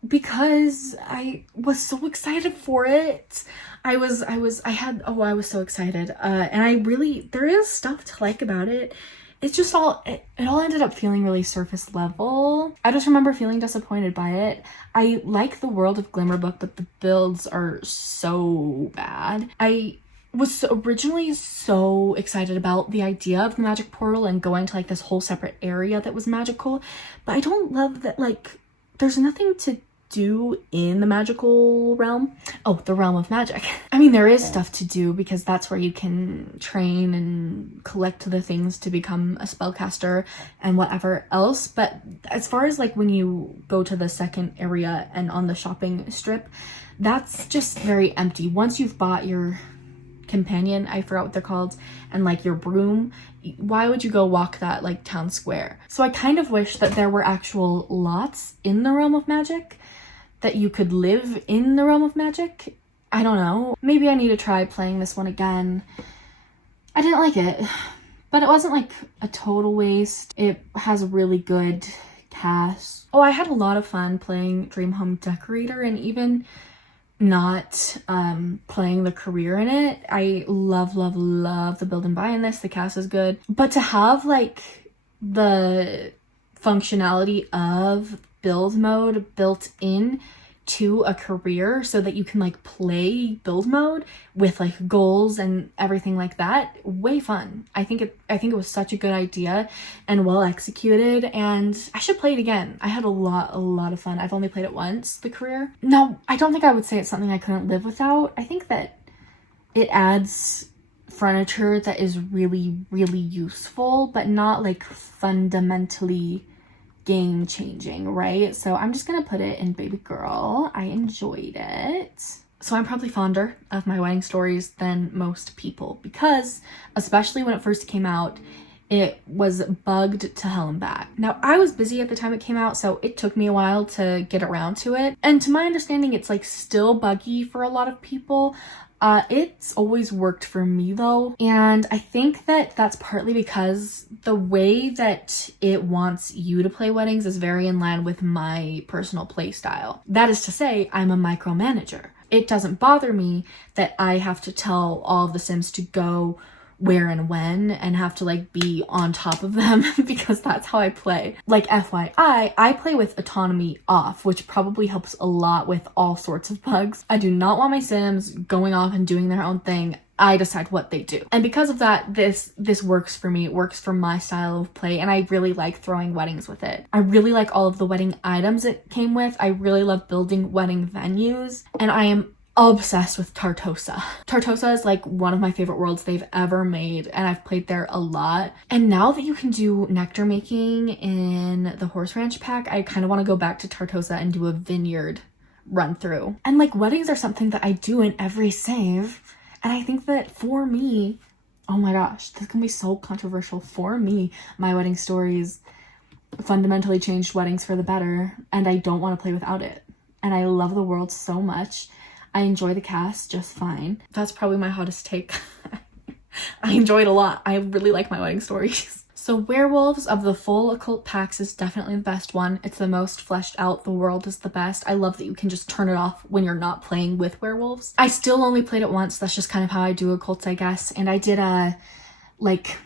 because I was so excited for it. I was so excited, and there is stuff to like about it. it's just all, it all ended up feeling really surface level. I just remember feeling disappointed by it. I like the world of Glamour book, but the builds are so bad. I was originally so excited about the idea of the magic portal and going to like this whole separate area that was magical, but I don't love that like there's nothing to do in the magical realm. Oh, the realm of magic. I mean, there is stuff to do because that's where you can train and collect the things to become a spellcaster and whatever else. But as far as like when you go to the second area and on the shopping strip, that's just very empty. Once you've bought your companion, I forgot what they're called, and like your broom, why would you go walk that like town square? So I kind of wish that there were actual lots in the realm of magic, that you could live in the realm of magic. I don't know. Maybe I need to try playing this one again. I didn't like it, but it wasn't like a total waste. It has a really good cast. Oh, I had a lot of fun playing Dream Home Decorator, and even not playing the career in it. I love the build and buy in this. The cast is good, but to have like the functionality of build mode built in to a career so that you can like play build mode with like goals and everything like that, way fun. I think it was such a good idea and well executed, and I should play it again. I had a lot of fun. I've only played it once, the career. No, I don't think I would say it's something I couldn't live without. I think that it adds furniture that is really useful, but not like fundamentally game changing, right? So I'm just gonna put it in baby girl. I enjoyed it. So I'm probably fonder of my wedding stories than most people because, especially when it first came out, it was bugged to hell and back. Now, I was busy at the time it came out, so it took me a while to get around to it. And to my understanding, it's like still buggy for a lot of people. It's always worked for me though, and I think that that's partly because the way that it wants you to play weddings is very in line with my personal play style. That is to say, I'm a micromanager. It doesn't bother me that I have to tell all of the Sims to go where and when and have to like be on top of them because that's how I play. Like FYI, I play with autonomy off, which probably helps a lot with all sorts of bugs. I do not want my Sims going off and doing their own thing. I decide what they do. And because of that, this works for me. It works for my style of play, and I really like throwing weddings with it. I really like all of the wedding items it came with. I really love building wedding venues, and I am obsessed with Tartosa. Tartosa is like one of my favorite worlds they've ever made, and I've played there a lot. And now that you can do nectar making in the horse ranch pack, I kind of want to go back to Tartosa and do a vineyard run through. And like weddings are something that I do in every save, and I think that for me, oh my gosh, this can be so controversial. For me, my wedding stories fundamentally changed weddings for the better, and I don't want to play without it. And I love the world so much. I enjoy the cast just fine. That's probably my hottest take. I enjoy it a lot. I really like my wedding stories. So Werewolves of the full Occult packs is definitely the best one. It's the most fleshed out. The world is the best. I love that you can just turn it off when you're not playing with werewolves. I still only played it once. That's just kind of how I do Occults, I guess. And I did a like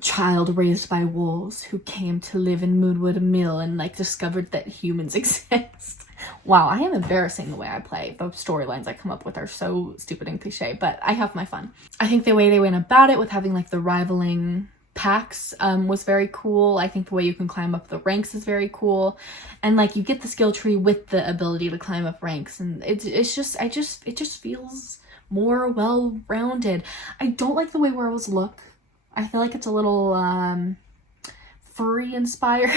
child raised by wolves who came to live in Moonwood Mill and like discovered that humans exist. Wow, I am embarrassing the way I play. The storylines I come up with are so stupid and cliche, but I have my fun. I think the way they went about it with having like the rivaling packs was very cool. I think the way you can climb up the ranks is very cool. And like you get the skill tree with the ability to climb up ranks, and it just feels more well-rounded. I don't like the way werewolves look. I feel like it's a little furry inspired.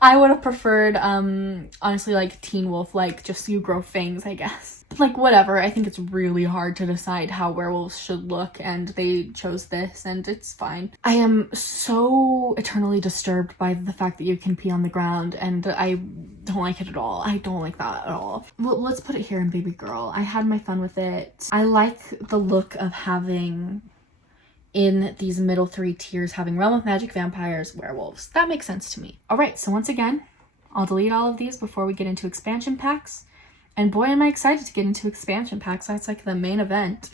I would have preferred, honestly, like Teen Wolf, like just you grow fangs, I guess. But like, whatever, I think it's really hard to decide how werewolves should look, and they chose this, and it's fine. I am so eternally disturbed by the fact that you can pee on the ground, and I don't like it at all. I don't like that at all. Let's put it here in baby girl. I had my fun with it. I like the look of having in these middle three tiers, having Realm of Magic, Vampires, Werewolves. That makes sense to me. All right, so once again, I'll delete all of these before we get into expansion packs. And boy, am I excited to get into expansion packs. That's like the main event.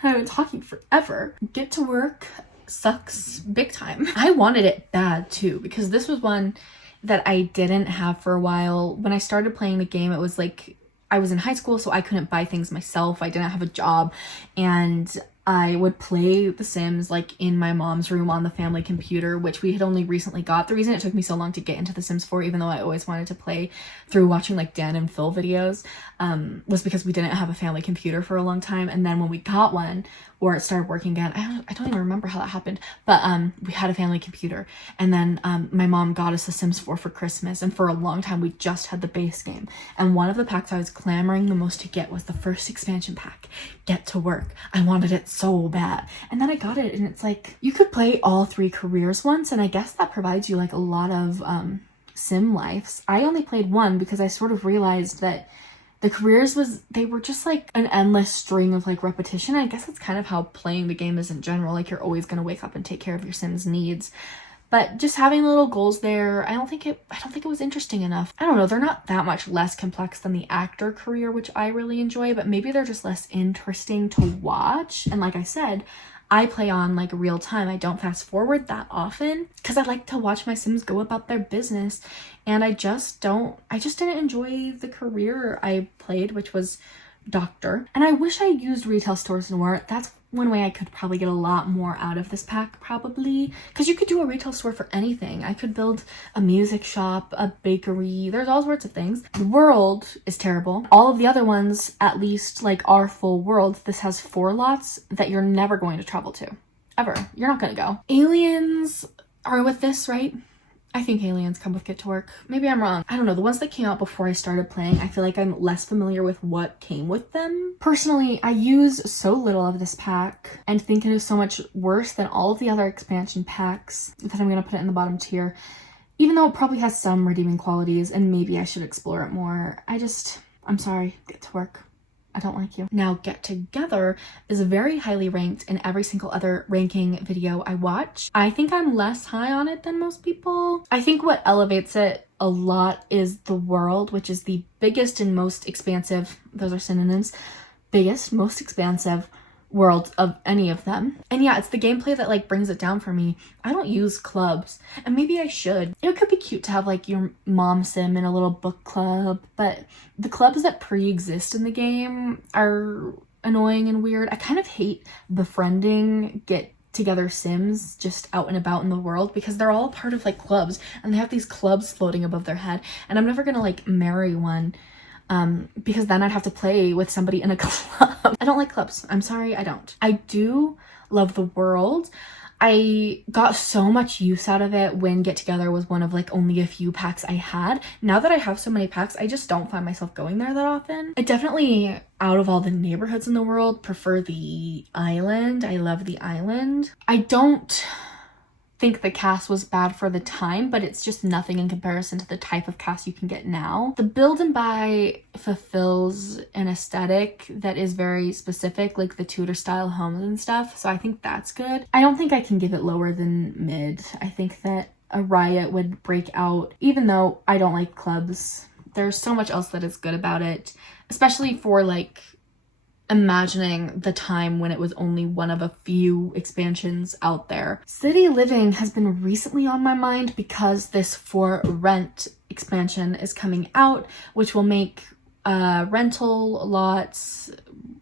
And I've been talking forever. Get to work sucks big time. I wanted it bad too, because this was one that I didn't have for a while. When I started playing the game, it was like I was in high school, so I couldn't buy things myself. I didn't have a job, and I would play The Sims like in my mom's room on the family computer, which we had only recently got. The reason it took me so long to get into The Sims 4, even though I always wanted to play through watching like Dan and Phil videos, was because we didn't have a family computer for a long time. And then when we got one, or it started working again, I don't even remember how that happened, but we had a family computer, and then my mom got us The Sims 4 for Christmas, and for a long time we just had the base game. And one of the packs I was clamoring the most to get was the first expansion pack, Get to Work. I wanted it so bad, and then I got it, and it's like you could play all 3 careers once, and I guess that provides you like a lot of sim lives. I only played one because I sort of realized that the careers they were just like an endless string of like repetition. I guess that's kind of how playing the game is in general. Like you're always going to wake up and take care of your Sims needs. But just having little goals there, I don't think it was interesting enough. I don't know, they're not that much less complex than the actor career, which I really enjoy, but maybe they're just less interesting to watch. And like I said, I play on like real time. I don't fast forward that often because I like to watch my Sims go about their business. And I just didn't enjoy the career I played, which was doctor. And I wish I used retail stores more. That's one way I could probably get a lot more out of this pack, probably, because you could do a retail store for anything. I could build a music shop, a bakery, there's all sorts of things. The world is terrible. All of the other ones, at least, like, are full worlds. This has 4 lots that you're never going to travel to. Ever. You're not gonna go. Aliens are with this, right? I think aliens come with Get to Work. Maybe I'm wrong. I don't know. The ones that came out before I started playing, I feel like I'm less familiar with what came with them. Personally, I use so little of this pack and think it is so much worse than all of the other expansion packs that I'm going to put it in the bottom tier. Even though it probably has some redeeming qualities and maybe I should explore it more. I'm sorry. Get to Work. I don't like you. Now, Get Together is very highly ranked in every single other ranking video I watch. I think I'm less high on it than most people. I think what elevates it a lot is the world, which is the biggest and most expansive, those are synonyms, biggest, most expansive world of any of them. And yeah, it's the gameplay that like brings it down for me. I don't use clubs, and maybe I should. It could be cute to have like your mom sim in a little book club, but the clubs that pre-exist in the game are annoying and weird. I kind of hate befriending get together sims just out and about in the world because they're all part of like clubs and they have these clubs floating above their head, and I'm never gonna like marry one because then I'd have to play with somebody in a club. I don't like clubs. I'm sorry, I don't. I do love the world. I got so much use out of it when Get Together was one of like only a few packs I had. Now that I have so many packs, I just don't find myself going there that often. I definitely, out of all the neighborhoods in the world, prefer the island. I love the island. I don't think the cast was bad for the time, but it's just nothing in comparison to the type of cast you can get now. The build and buy fulfills an aesthetic that is very specific, like the Tudor style homes and stuff, so I think that's good. I don't think I can give it lower than mid. I think that a Riot would break out, even though I don't like clubs. There's so much else that is good about it, especially for like imagining the time when it was only one of a few expansions out there. City Living has been recently on my mind because this For Rent expansion is coming out, which will make rental lots,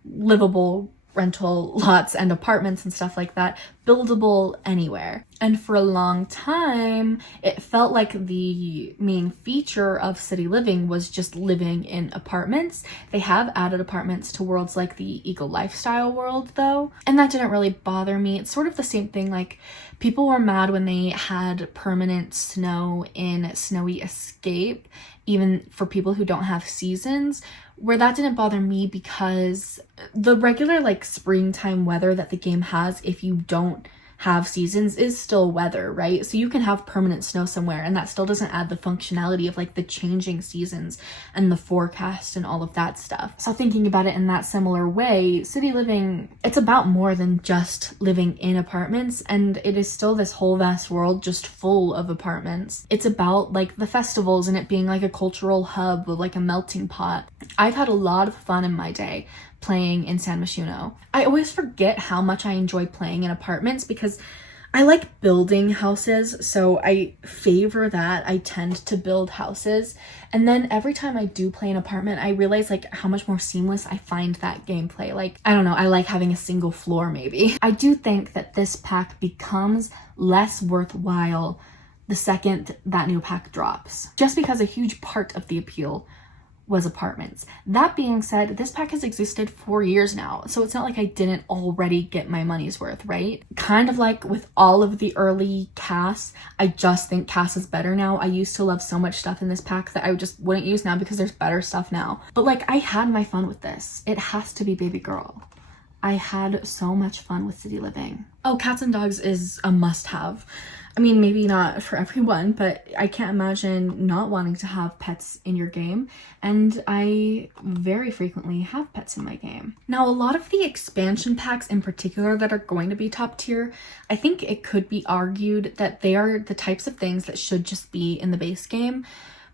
livable rental lots and apartments and stuff like that buildable anywhere. And for a long time, it felt like the main feature of City Living was just living in apartments. They have added apartments to worlds like the Eagle Lifestyle world though, and that didn't really bother me. It's sort of the same thing, like people were mad when they had permanent snow in Snowy Escape, even for people who don't have seasons, where that didn't bother me because the regular like springtime weather that the game has, if you don't have seasons, is still weather, right? So you can have permanent snow somewhere and that still doesn't add the functionality of like the changing seasons and the forecast and all of that stuff. So thinking about it in that similar way, City Living, it's about more than just living in apartments, and it is still this whole vast world just full of apartments. It's about like the festivals and it being like a cultural hub, like a melting pot. I've had a lot of fun in my day playing in San Myshuno. I always forget how much I enjoy playing in apartments because I like building houses, so I favor that. I tend to build houses. And then every time I do play an apartment, I realize like how much more seamless I find that gameplay. Like, I don't know, I like having a single floor maybe. I do think that this pack becomes less worthwhile the second that new pack drops, just because a huge part of the appeal was apartments. That being said, this pack has existed for years now, so it's not like I didn't already get my money's worth, right? Kind of like with all of the early casts, I just think cast is better now. I used to love so much stuff in this pack that I just wouldn't use now because there's better stuff now. But like, I had my fun with this. It has to be baby girl. I had so much fun with city living. Oh, cats and dogs is a must-have. I mean, maybe not for everyone, but I can't imagine not wanting to have pets in your game, and I very frequently have pets in my game. Now, a lot of the expansion packs in particular that are going to be top tier, I think it could be argued that they are the types of things that should just be in the base game,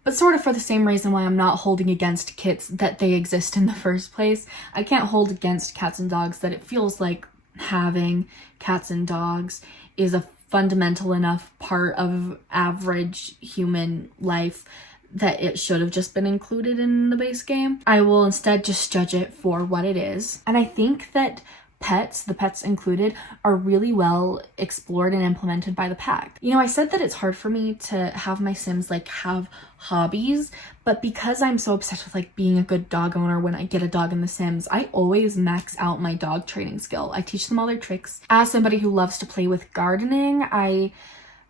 but sort of for the same reason why I'm not holding against kits that they exist in the first place. I can't hold against cats and dogs that it feels like having cats and dogs is a fundamental enough part of average human life that it should have just been included in the base game. I will instead just judge it for what it is. And I think that the pets included, are really well explored and implemented by the pack. You know, I said that it's hard for me to have my Sims like have hobbies, but because I'm so obsessed with like being a good dog owner when I get a dog in the Sims, I always max out my dog training skill. I teach them all their tricks. As somebody who loves to play with gardening, I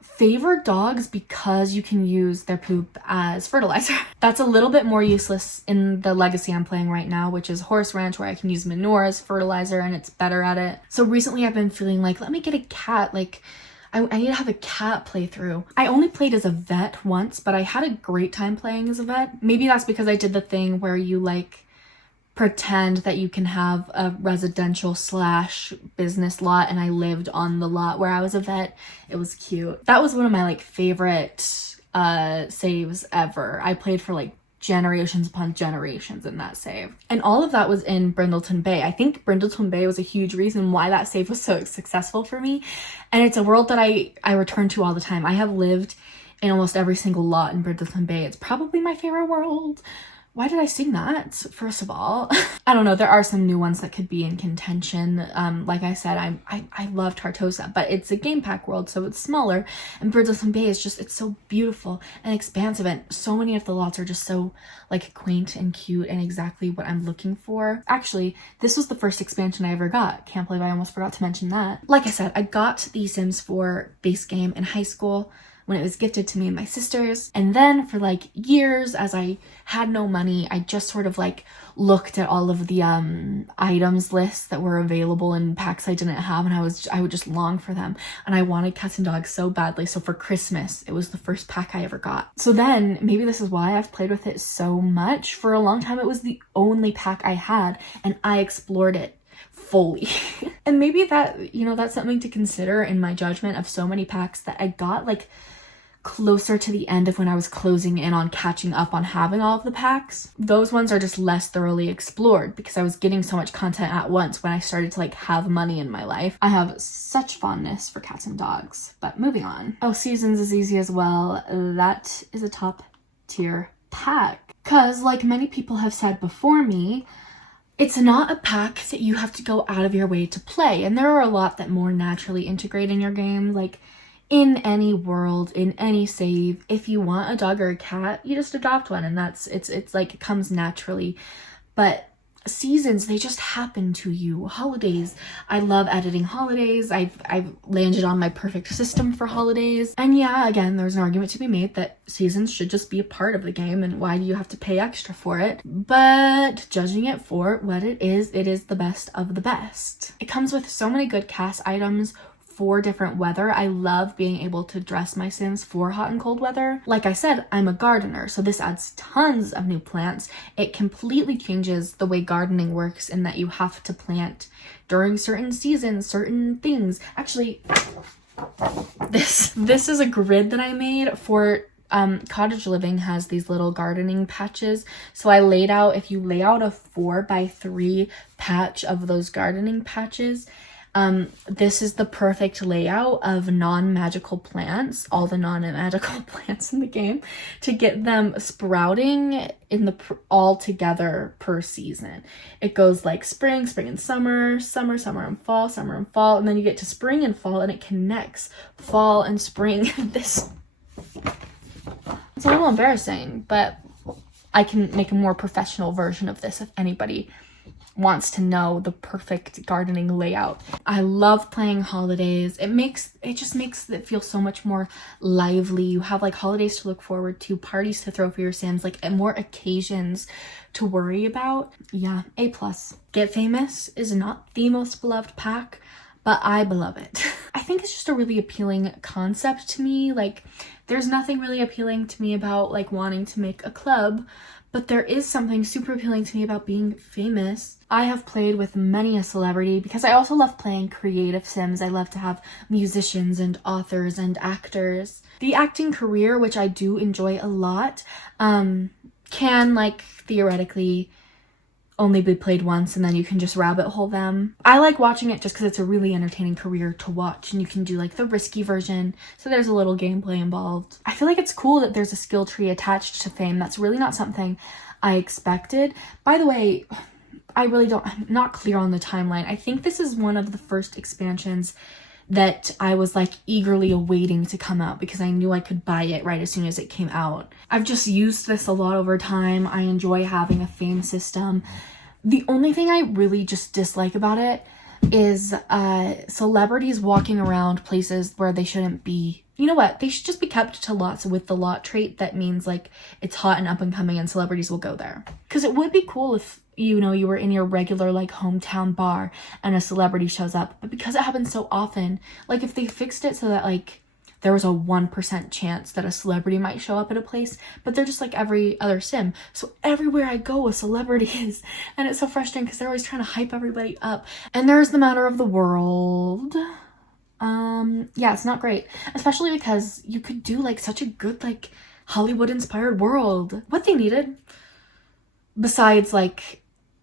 favor dogs because you can use their poop as fertilizer. That's a little bit more useless in the legacy I'm playing right now, which is Horse Ranch, where I can use manure as fertilizer and it's better at it. So recently I've been feeling like, let me get a cat. Like, I need to have a cat playthrough. I only played as a vet once, but I had a great time playing as a vet. Maybe that's because I did the thing where you like pretend that you can have a residential / business lot, and I lived on the lot where I was a vet. It was cute. That was one of my like favorite saves ever. I played for like generations upon generations in that save. And all of that was in Brindleton Bay. I think Brindleton Bay was a huge reason why that save was so successful for me. And it's a world that I return to all the time. I have lived in almost every single lot in Brindleton Bay. It's probably my favorite world. Why did I sing that, first of all? I don't know, there are some new ones that could be in contention. Like I said, I love Tartosa, but it's a game pack world, so it's smaller. And Brindleton Bay is just, it's so beautiful and expansive, and so many of the lots are just so like quaint and cute and exactly what I'm looking for. Actually, this was the first expansion I ever got. Can't believe I almost forgot to mention that. Like I said, I got The Sims 4 base game in high school when it was gifted to me and my sisters. And then for like years, as I had no money, I just sort of like looked at all of the items lists that were available in packs I didn't have, and I would just long for them. And I wanted cats and dogs so badly. So for Christmas, it was the first pack I ever got. So then maybe this is why I've played with it so much. For a long time, it was the only pack I had, and I explored it fully. And maybe that, you know, that's something to consider in my judgment of so many packs that I got like closer to the end of when I was closing in on catching up on having all of the packs. Those ones are just less thoroughly explored because I was getting so much content at once when I started to like have money in my life. I have such fondness for cats and dogs. But moving on. Oh, Seasons is easy as well. That is a top tier pack. Cause like many people have said before me, it's not a pack that you have to go out of your way to play. And there are a lot that more naturally integrate in your game. Like in any world, in any save, if you want a dog or a cat, you just adopt one, and that's it's like it comes naturally. But seasons, they just happen to you. Holidays, I love editing holidays. I've landed on my perfect system for holidays. And yeah, again, there's an argument to be made that seasons should just be a part of the game, and why do you have to pay extra for it? But judging it for what it is the best of the best. It comes with so many good cast items for different weather. I love being able to dress my Sims for hot and cold weather. Like I said, I'm a gardener, so this adds tons of new plants. It completely changes the way gardening works in that you have to plant during certain seasons, certain things. Actually, this is a grid that I made for cottage living. Has these little gardening patches. So I laid out, if you lay out a 4x3 patch of those gardening patches, This is the perfect layout of non-magical plants, all the non-magical plants in the game, to get them sprouting in the all together per season. It goes like spring, spring and summer, summer, summer and fall, summer and fall, and then you get to spring and fall, and it connects fall and spring. It's a little embarrassing, but I can make a more professional version of this if anybody wants to know the perfect gardening layout. I love playing holidays. It just makes it feel so much more lively. You have like holidays to look forward to, parties to throw for your Sims, like more occasions to worry about. Yeah, A+. Get Famous is not the most beloved pack, but I love it. I think it's just a really appealing concept to me. Like, there's nothing really appealing to me about like wanting to make a club, but there is something super appealing to me about being famous. I have played with many a celebrity because I also love playing creative Sims. I love to have musicians and authors and actors. The acting career, which I do enjoy a lot, can like theoretically only be played once and then you can just rabbit hole them. I like watching it just because it's a really entertaining career to watch, and you can do like the risky version, so there's a little gameplay involved. I feel like it's cool that there's a skill tree attached to fame. That's really not something I expected. By the way, I'm not clear on the timeline. I think this is one of the first expansions that I was like eagerly awaiting to come out because I knew I could buy it right as soon as it came out. I've just used this a lot over time. I enjoy having a fame system. The only thing I really just dislike about it is celebrities walking around places where they shouldn't be. You know what? They should just be kept to lots with the lot trait that means like it's hot and up and coming and celebrities will go there. Because it would be cool if, you know, you were in your regular like hometown bar and a celebrity shows up. But because it happens so often, like if they fixed it so that like there was a 1% chance that a celebrity might show up at a place, but they're just like every other sim. So everywhere I go, a celebrity is. And it's so frustrating because they're always trying to hype everybody up. And there's the matter of the world. Yeah, it's not great, especially because you could do like such a good like Hollywood inspired world. What they needed, besides like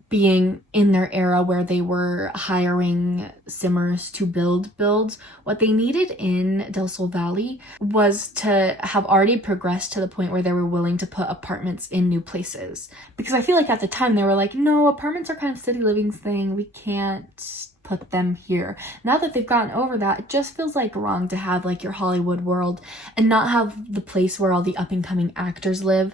being in their era where they were hiring simmers to build builds, what they needed in Del Sol Valley was to have already progressed to the point where they were willing to put apartments in new places. Because I feel like at the time they were like, no, apartments are kind of city living thing, we can't put them here. Now that they've gotten over that, it just feels like wrong to have like your Hollywood world and not have the place where all the up and coming actors live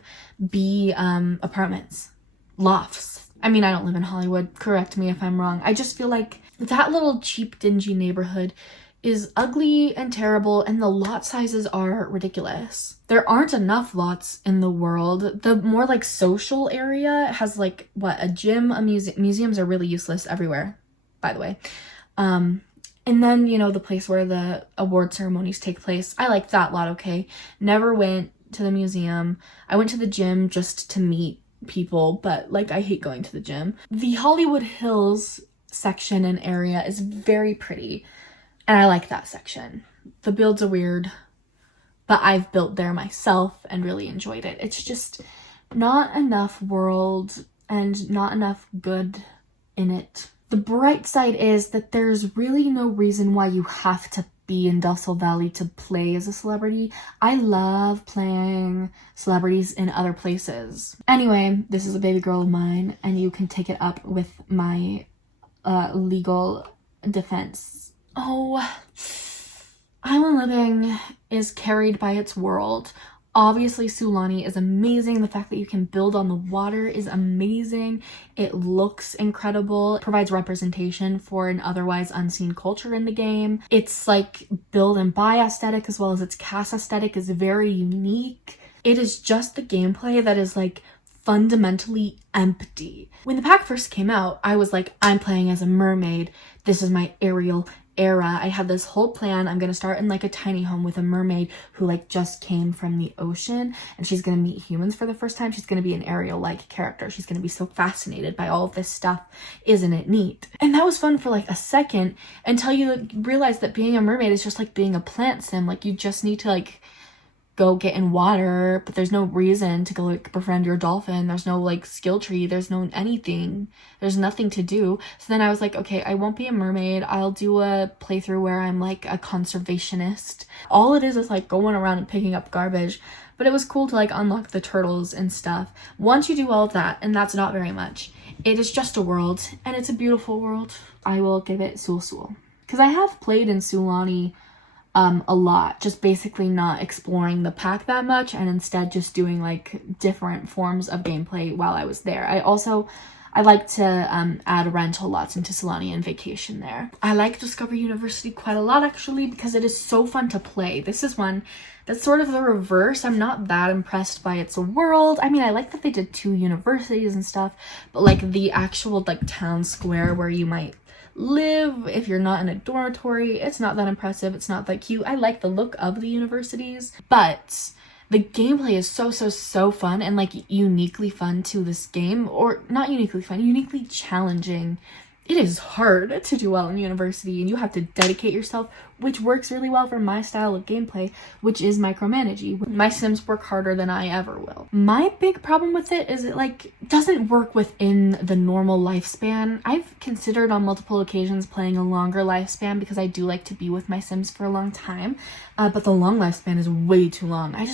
be apartments, lofts. I mean, I don't live in Hollywood, correct me if I'm wrong. I just feel like that little cheap dingy neighborhood is ugly and terrible, and the lot sizes are ridiculous. There aren't enough lots in the world. The more like social area has like a gym, a museums are really useless everywhere, by the way. And then, you know, the place where the award ceremonies take place, I like that lot, okay? Never went to the museum. I went to the gym just to meet people, but like I hate going to the gym. The Hollywood Hills section and area is very pretty, and I like that section. The builds are weird, but I've built there myself and really enjoyed it. It's just not enough world and not enough good in it. The bright side is that there's really no reason why you have to be in Del Sol Valley to play as a celebrity. I love playing celebrities in other places. Anyway, this is a baby girl of mine, and you can take it up with my legal defense. Oh, Island Living is carried by its world. Obviously, Sulani is amazing. The fact that you can build on the water is amazing. It looks incredible. It provides representation for an otherwise unseen culture in the game. It's like build and buy aesthetic as well as its cast aesthetic is very unique. It is just the gameplay that is like fundamentally empty. When the pack first came out, I was like, I'm playing as a mermaid. This is my aerial era. I had this whole plan. I'm gonna start in like a tiny home with a mermaid who like just came from the ocean, and she's gonna meet humans for the first time. She's gonna be an Ariel like character. She's gonna be so fascinated by all of this stuff. Isn't it neat? And that was fun for like a second until you realize that being a mermaid is just like being a plant sim. Like you just need to like go get in water, but there's no reason to go like befriend your dolphin. There's no like skill tree. There's no anything. There's nothing to do. So then I was like, okay, I won't be a mermaid. I'll do a playthrough where I'm like a conservationist. All it is like going around and picking up garbage. But it was cool to like unlock the turtles and stuff. Once you do all of that, and that's not very much, it is just a world, and it's a beautiful world. I will give it Sul. Because I have played in Sulani a lot, just basically not exploring the pack that much, and instead just doing like different forms of gameplay while I was there. I like to add rental lots into Sulani and vacation there. I like Discover University quite a lot actually, because it is so fun to play. This is one that's sort of the reverse. I'm not that impressed by its world. I mean, I like that they did 2 universities and stuff, but like the actual like town square where you might live if you're not in a dormitory, it's not that impressive. It's not that cute. I like the look of the universities, but the gameplay is so fun and like uniquely fun to this game, or not uniquely fun, uniquely challenging. It is hard to do well in university, and you have to dedicate yourself, which works really well for my style of gameplay, which is micromanaging. My Sims work harder than I ever will. My big problem with it is it like doesn't work within the normal lifespan. I've considered on multiple occasions playing a longer lifespan because I do like to be with my Sims for a long time, but the long lifespan is way too long. I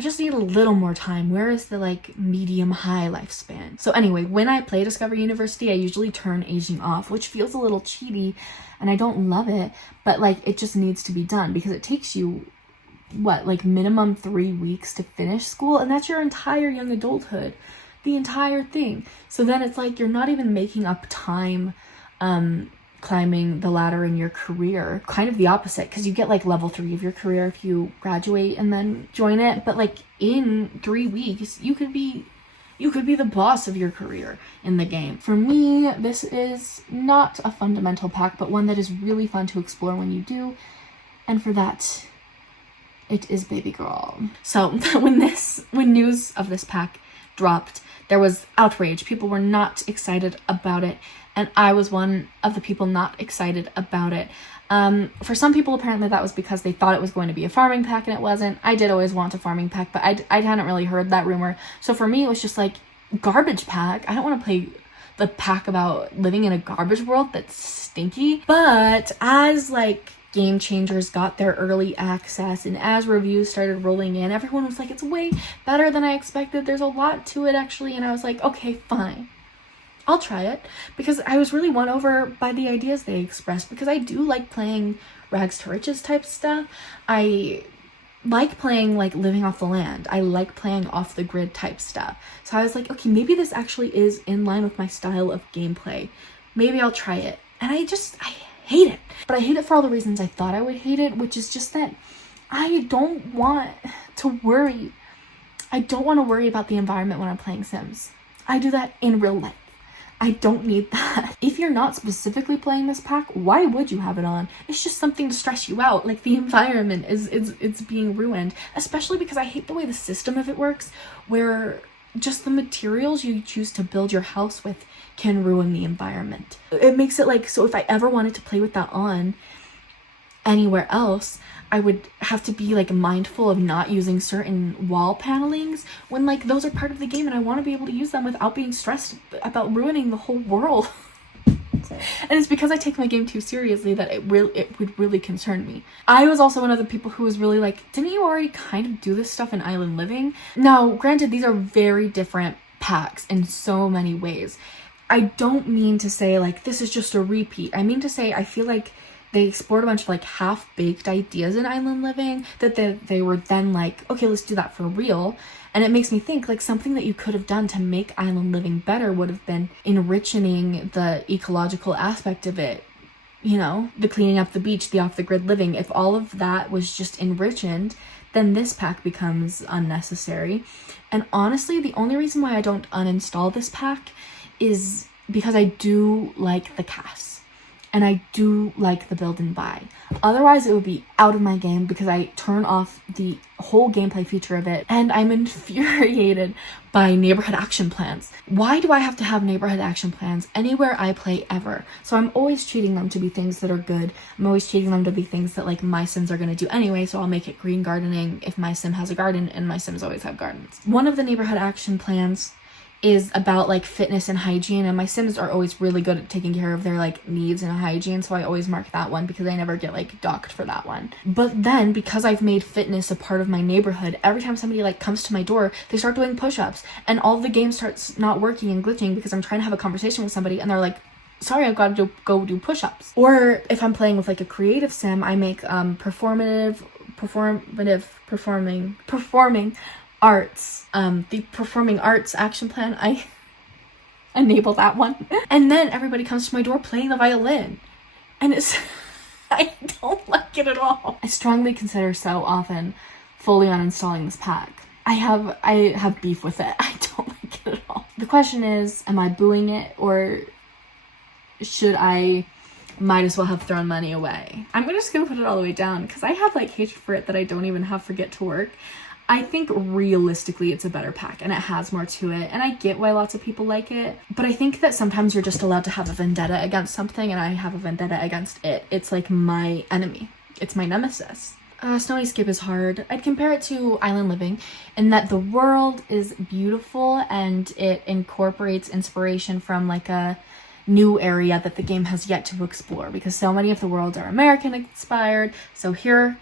just need a little more time. Where is the like medium high lifespan? So anyway, when I play Discover University, I usually turn aging off, which feels a little cheaty and I don't love it, but like it just needs to be done because it takes you what, like minimum 3 weeks to finish school, and that's your entire young adulthood, the entire thing. So then it's like you're not even making up time climbing the ladder in your career. Kind of the opposite, because you get like level 3 of your career if you graduate and then join it, but like in 3 weeks you could be the boss of your career in the game. For me, this is not a fundamental pack, but one that is really fun to explore when you do, and for that it is baby girl. So when news of this pack dropped, there was outrage. People were not excited about it, and I was one of the people not excited about it. For some people, apparently that was because they thought it was going to be a farming pack, and it wasn't. I did always want a farming pack, but I hadn't really heard that rumor. So for me, it was just like, garbage pack? I don't want to play the pack about living in a garbage world that's stinky. But as like Game Changers got their early access, and as reviews started rolling in, everyone was like, it's way better than I expected. There's a lot to it actually. And I was like, okay, fine. I'll try it, because I was really won over by the ideas they expressed, because I do like playing rags to riches type stuff. I like playing like living off the land. I like playing off the grid type stuff. So I was like, okay, maybe this actually is in line with my style of gameplay. Maybe I'll try it. And I hate it. But I hate it for all the reasons I thought I would hate it, which is just that I don't want to worry. I don't want to worry about the environment when I'm playing Sims. I do that in real life. I don't need that. If you're not specifically playing this pack, why would you have it on? It's just something to stress you out. Like the environment it's being ruined, especially because I hate the way the system of it works, where just the materials you choose to build your house with can ruin the environment. It makes it like, so if I ever wanted to play with that on anywhere else, I would have to be like mindful of not using certain wall panelings when like those are part of the game, and I want to be able to use them without being stressed about ruining the whole world. And it's because I take my game too seriously that it would really concern me. I was also one of the people who was really like, didn't you already kind of do this stuff in Island Living? Now, granted, these are very different packs in so many ways. I don't mean to say like this is just a repeat. I mean to say I feel like they explored a bunch of like half-baked ideas in Island Living that they were then like, okay, let's do that for real. And it makes me think like something that you could have done to make Island Living better would have been enriching the ecological aspect of it. You know, the cleaning up the beach, the off-the-grid living. If all of that was just enriched, then this pack becomes unnecessary. And honestly, the only reason why I don't uninstall this pack is because I do like the cast. and I do like the build and buy. Otherwise, it would be out of my game because I turn off the whole gameplay feature of it, and I'm infuriated by neighborhood action plans. Why do I have to have neighborhood action plans anywhere I play ever? So I'm always treating them to be things that are good. I'm always treating them to be things that like my Sims are going to do anyway, so I'll make it green gardening if my Sim has a garden, and my Sims always have gardens. One of the neighborhood action plans is about like fitness and hygiene, and my Sims are always really good at taking care of their like needs and hygiene, so I always mark that one because I never get like docked for that one. But then because I've made fitness a part of my neighborhood, every time somebody like comes to my door, they start doing push-ups, and all the game starts not working and glitching because I'm trying to have a conversation with somebody and thing, and they're like, sorry, I've got to go do push-ups. Or if I'm playing with like a creative sim, I make performing arts, the performing arts action plan, I enable that one. And then everybody comes to my door playing the violin, and it's I don't like it at all. I strongly consider so often fully uninstalling this pack. I have beef with it. I don't like it at all. The question is, am I booing it, or should I might as well have thrown money away? I'm just gonna put it all the way down because I have like hatred for it that I don't even have for Get to Work. I think realistically it's a better pack and it has more to it, and I get why lots of people like it, but I think that sometimes you're just allowed to have a vendetta against something, and I have a vendetta against it. It's like my enemy. It's my nemesis. Snowy Skip is hard. I'd compare it to Island Living in that the world is beautiful and it incorporates inspiration from like a new area that the game has yet to explore, because so many of the worlds are American inspired. So here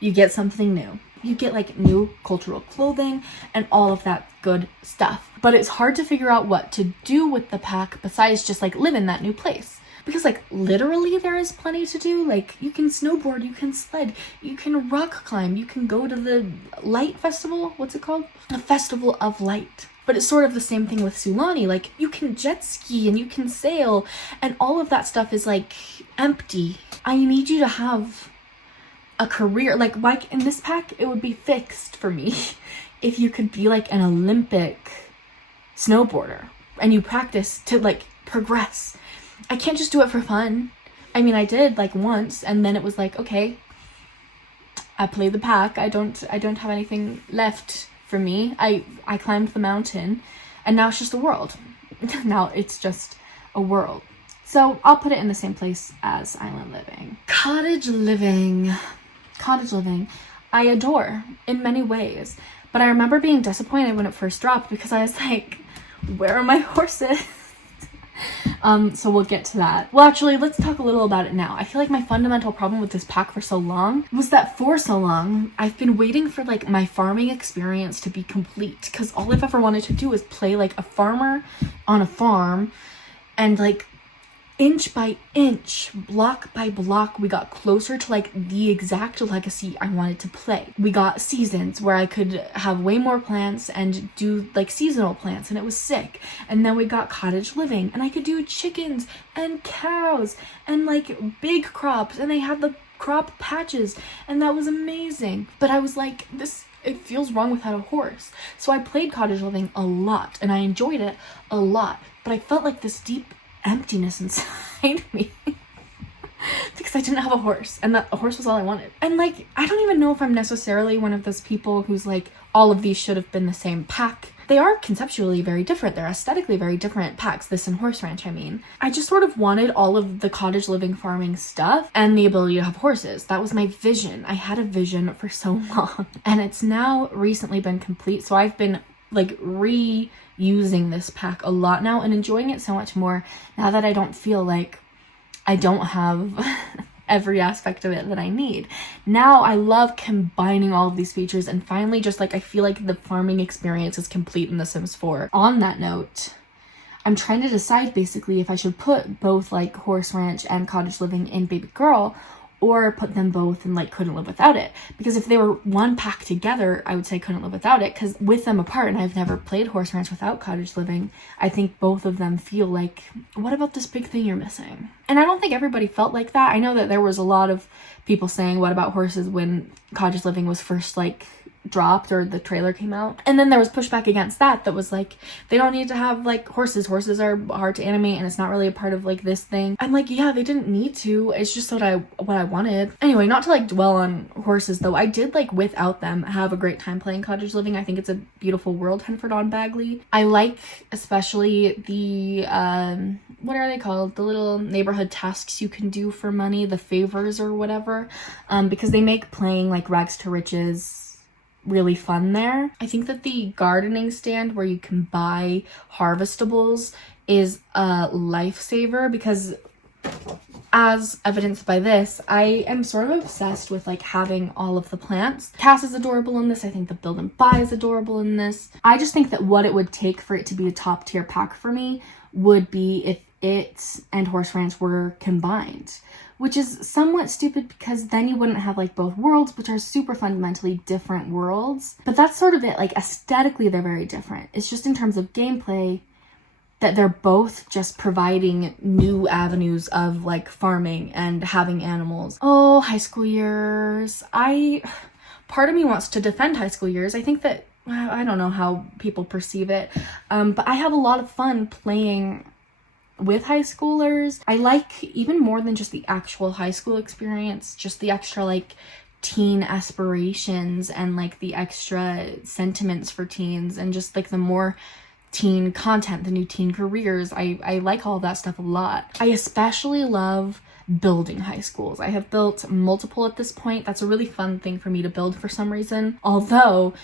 you get something new. You get like new cultural clothing and all of that good stuff. But it's hard to figure out what to do with the pack besides just like live in that new place. Because like literally there is plenty to do. Like you can snowboard, you can sled, you can rock climb, you can go to the light festival. What's it called? The Festival of Light. But it's sort of the same thing with Sulani. Like you can jet ski and you can sail, and all of that stuff is like empty. I need you to have a career. Like in this pack, it would be fixed for me if you could be like an Olympic snowboarder and you practice to like progress. I can't just do it for fun. I mean, I did like once, and then it was like, okay, I played the pack. I don't have anything left for me. I climbed the mountain, and now it's just a world. Now it's just a world. So I'll put it in the same place as Island Living. Cottage living, I adore in many ways, but I remember being disappointed when it first dropped because I was like, where are my horses? So we'll get to that. Well, actually, let's talk a little about it now. I feel like my fundamental problem with this pack for so long was that for so long, I've been waiting for like my farming experience to be complete, because all I've ever wanted to do is play like a farmer on a farm, and like inch by inch, block by block, we got closer to like the exact legacy I wanted to play. We got seasons where I could have way more plants and do like seasonal plants, and it was sick. And then we got cottage living, and I could do chickens and cows and like big crops, and they had the crop patches, and that was amazing. But I was like, it feels wrong without a horse. So I played cottage living a lot and I enjoyed it a lot, but I felt like this deep emptiness inside me because I didn't have a horse, and that a horse was all I wanted. And like, I don't even know if I'm necessarily one of those people who's like, all of these should have been the same pack. They are conceptually very different. They're aesthetically very different packs, this and Horse Ranch, I mean. I just sort of wanted all of the cottage living farming stuff and the ability to have horses. That was my vision. I had a vision for so long, and it's now recently been complete. So I've been like reusing this pack a lot now and enjoying it so much more now that I don't feel like I don't have every aspect of it that I need. Now I love combining all of these features, and finally just like I feel like the farming experience is complete in The Sims 4. On that note, I'm trying to decide basically if I should put both like Horse Ranch and Cottage Living in Baby Girl, or put them both and like Couldn't Live Without It. Because if they were one pack together, I would say Couldn't Live Without It, because with them apart, and I've never played Horse Ranch without Cottage Living, I think both of them feel like, what about this big thing you're missing? And I don't think everybody felt like that. I know that there was a lot of people saying, what about horses, when Cottage Living was first like dropped or the trailer came out. And then there was pushback against that was like, they don't need to have like horses are hard to animate and it's not really a part of like this thing. I'm like, yeah, they didn't need to, it's just what I wanted. Anyway, not to like dwell on horses though, I did like without them have a great time playing Cottage Living. I think it's a beautiful world, Henford on Bagley. I like especially the what are they called, the little neighborhood tasks you can do for money, the favors or whatever, because they make playing like Rags to Riches really fun there. I think that the gardening stand where you can buy harvestables is a lifesaver, because as evidenced by this, I am sort of obsessed with like having all of the plants. Cass is adorable in this. I think the Build and Buy is adorable in this. I just think that what it would take for it to be a top tier pack for me would be if it and Horse Ranch were combined, which is somewhat stupid because then you wouldn't have like both worlds, which are super fundamentally different worlds. But that's sort of it. Like aesthetically, they're very different. It's just in terms of gameplay that they're both just providing new avenues of like farming and having animals. Oh, high school years. Part of me wants to defend high school years. I think that, I don't know how people perceive it, but I have a lot of fun playing with high schoolers. I like, even more than just the actual high school experience, just the extra like teen aspirations and like the extra sentiments for teens and just like the more teen content, the new teen careers. I like all of that stuff a lot. I especially love building high schools. I have built multiple at this point. That's a really fun thing for me to build for some reason, although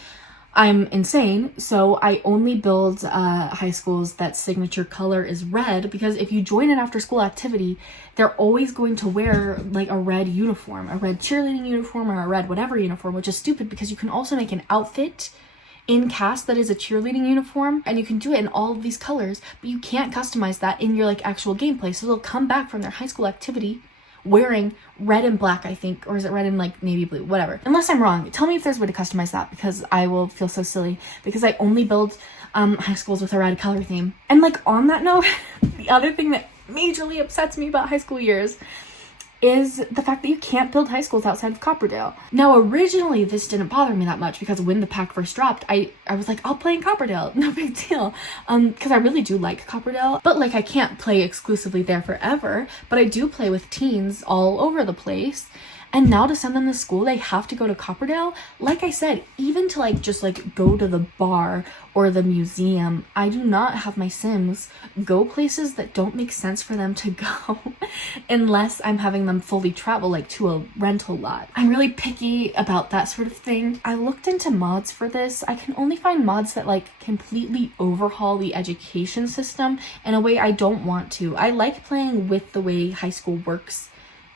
I'm insane, so I only build high schools that signature color is red, because if you join an after school activity, they're always going to wear like a red uniform, a red cheerleading uniform or a red whatever uniform, which is stupid because you can also make an outfit in cast that is a cheerleading uniform, and you can do it in all of these colors, but you can't customize that in your like actual gameplay. So they'll come back from their high school activity wearing red and black, I think, or is it red and like navy blue, whatever. Unless I'm wrong, tell me if there's a way to customize that, because I will feel so silly because I only build high schools with a red color theme. And like on that note, the other thing that majorly upsets me about high school years is the fact that you can't build high schools outside of Copperdale. Now, originally this didn't bother me that much because when the pack first dropped, I was like, I'll play in Copperdale, no big deal. Because I really do like Copperdale, but like I can't play exclusively there forever, but I do play with teens all over the place. And now to send them to school, they have to go to Copperdale. Like I said, even to like just like go to the bar or the museum, I do not have my Sims go places that don't make sense for them to go unless I'm having them fully travel like to a rental lot. I'm really picky about that sort of thing. I looked into mods for this. I can only find mods that like completely overhaul the education system in a way I don't want to. I like playing with the way high school works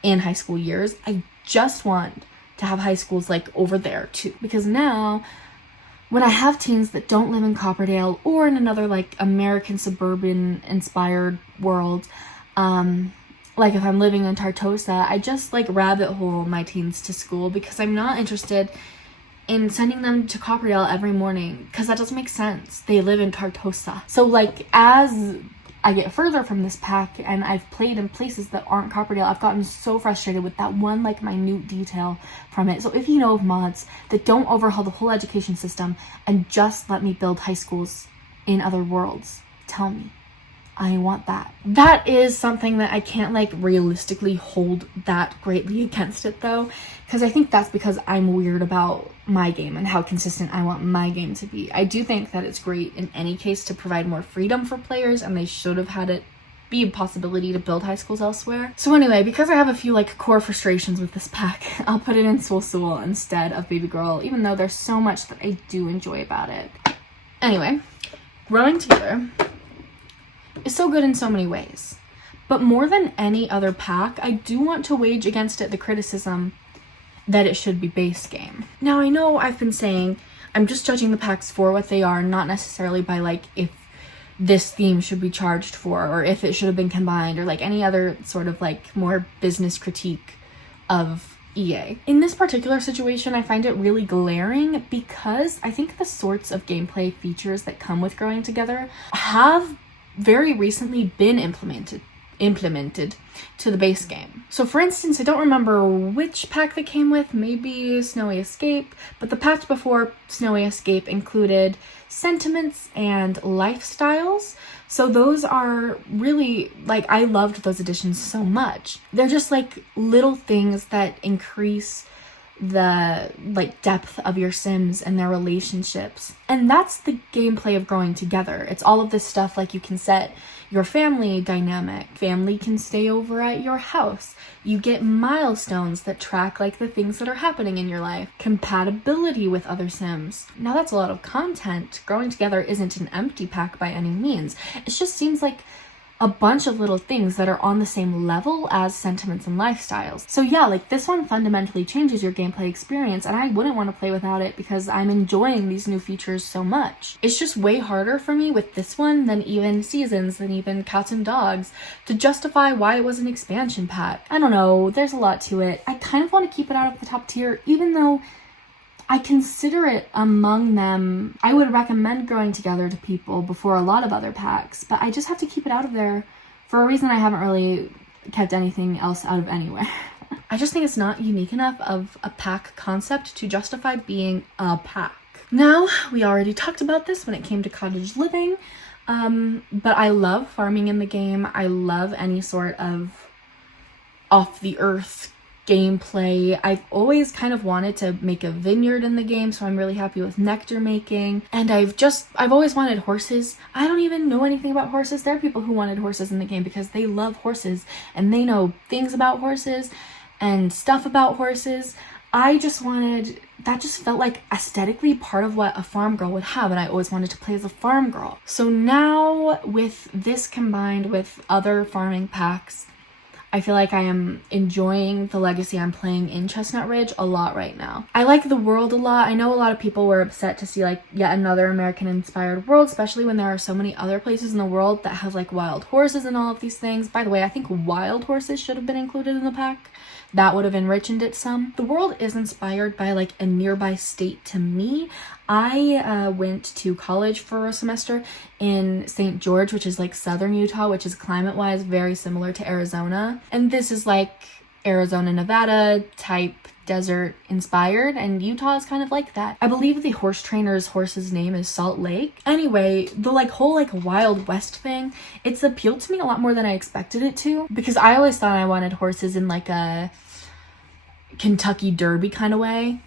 in high school years. I just want to have high schools like over there too, because now when I have teens that don't live in Copperdale or in another like American suburban inspired world, like if I'm living in Tartosa, I just like rabbit hole my teens to school because I'm not interested in sending them to Copperdale every morning, because that doesn't make sense. They live in Tartosa. So like as I get further from this pack and I've played in places that aren't Copperdale, I've gotten so frustrated with that one like minute detail from it. So if you know of mods that don't overhaul the whole education system and just let me build high schools in other worlds, tell me. I want that. That is something that I can't like realistically hold that greatly against it though, because I think that's because I'm weird about my game and how consistent I want my game to be. I do think that it's great in any case to provide more freedom for players, and they should have had it be a possibility to build high schools elsewhere. So anyway, because I have a few like core frustrations with this pack, I'll put it in Sul instead of Baby Girl, even though there's so much that I do enjoy about it. Anyway, growing together is so good in so many ways, but more than any other pack, I do want to wage against it the criticism that it should be base game. Now, I know I've been saying I'm just judging the packs for what they are, not necessarily by like if this theme should be charged for or if it should have been combined or like any other sort of like more business critique of EA. In this particular situation, I find it really glaring because I think the sorts of gameplay features that come with growing together have very recently been implemented implemented to the base game. So for instance, I don't remember which pack that came with, maybe Snowy Escape, but the pack before Snowy Escape included sentiments and lifestyles. So those are really, like, I loved those additions so much. They're just like little things that increase the like depth of your Sims and their relationships. And that's the gameplay of growing together. It's all of this stuff, like you can set your family dynamic. Family can stay over at your house. You get milestones that track like the things that are happening in your life. Compatibility with other Sims. Now that's a lot of content. Growing together isn't an empty pack by any means. It just seems like a bunch of little things that are on the same level as sentiments and lifestyles. So yeah, like this one fundamentally changes your gameplay experience, and I wouldn't want to play without it because I'm enjoying these new features so much. It's just way harder for me with this one than even Seasons, than even Cats and Dogs, to justify why it was an expansion pack. I don't know, there's a lot to it. I kind of want to keep it out of the top tier, even though I consider it among them. I would recommend Growing Together to people before a lot of other packs, but I just have to keep it out of there for a reason I haven't really kept anything else out of anywhere. I just think it's not unique enough of a pack concept to justify being a pack. Now, we already talked about this when it came to cottage living, but I love farming in the game. I love any sort of off-the-earth gameplay. I've always kind of wanted to make a vineyard in the game, so I'm really happy with nectar making. And I've always wanted horses. I don't even know anything about horses. There are people who wanted horses in the game because they love horses and they know things about horses and stuff about horses. I just wanted, that just felt like aesthetically part of what a farm girl would have, and I always wanted to play as a farm girl. So now with this combined with other farming packs, I feel like I am enjoying the legacy I'm playing in Chestnut Ridge a lot right now. I like the world a lot. I know a lot of people were upset to see like yet another American-inspired world, especially when there are so many other places in the world that have like wild horses and all of these things. By the way, I think wild horses should have been included in the pack. That would have enriched it some. The world is inspired by like a nearby state to me. I went to college for a semester in St. George, which is like southern Utah, which is climate-wise very similar to Arizona. And this is like Arizona, Nevada type desert inspired, and Utah is kind of like that. I believe the horse trainer's horse's name is Salt Lake. Anyway, the like whole like Wild West thing, it's appealed to me a lot more than I expected it to, because I always thought I wanted horses in like a Kentucky Derby kind of way.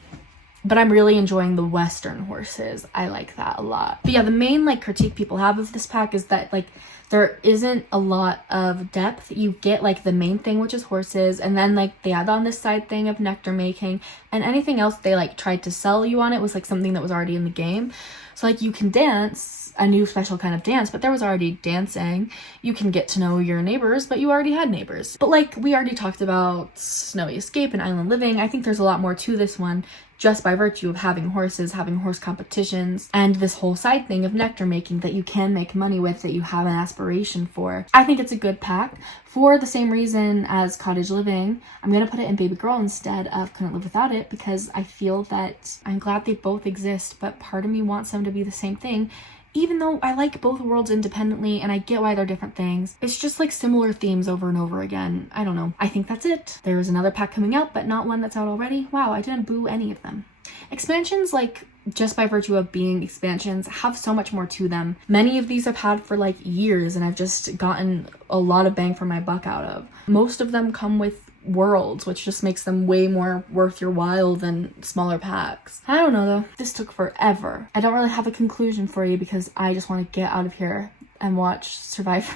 But I'm really enjoying the Western horses. I like that a lot. But yeah, the main like critique people have of this pack is that like there isn't a lot of depth. You get like the main thing, which is horses, and then like they add on this side thing of nectar making, and anything else they like tried to sell you on it was like something that was already in the game. So like you can dance a new special kind of dance, but there was already dancing. You can get to know your neighbors, but you already had neighbors. But like we already talked about Snowy Escape and Island Living, I think there's a lot more to this one just by virtue of having horses, having horse competitions, and this whole side thing of nectar making that you can make money with, that you have an aspiration for. I think it's a good pack for the same reason as Cottage Living. I'm gonna put it in Baby Girl instead of Couldn't Live Without It, because I feel that I'm glad they both exist, but part of me wants them to be the same thing. Even though I like both worlds independently and I get why they're different things, it's just like similar themes over and over again. I don't know. I think that's it. There is another pack coming out, but not one that's out already. Wow, I didn't boo any of them. Expansions, like just by virtue of being expansions, have so much more to them. Many of these I've had for like years and I've just gotten a lot of bang for my buck out of. Most of them come with worlds, which just makes them way more worth your while than smaller packs. I don't know though. This took forever. I don't really have a conclusion for you because I just want to get out of here and watch Survivor.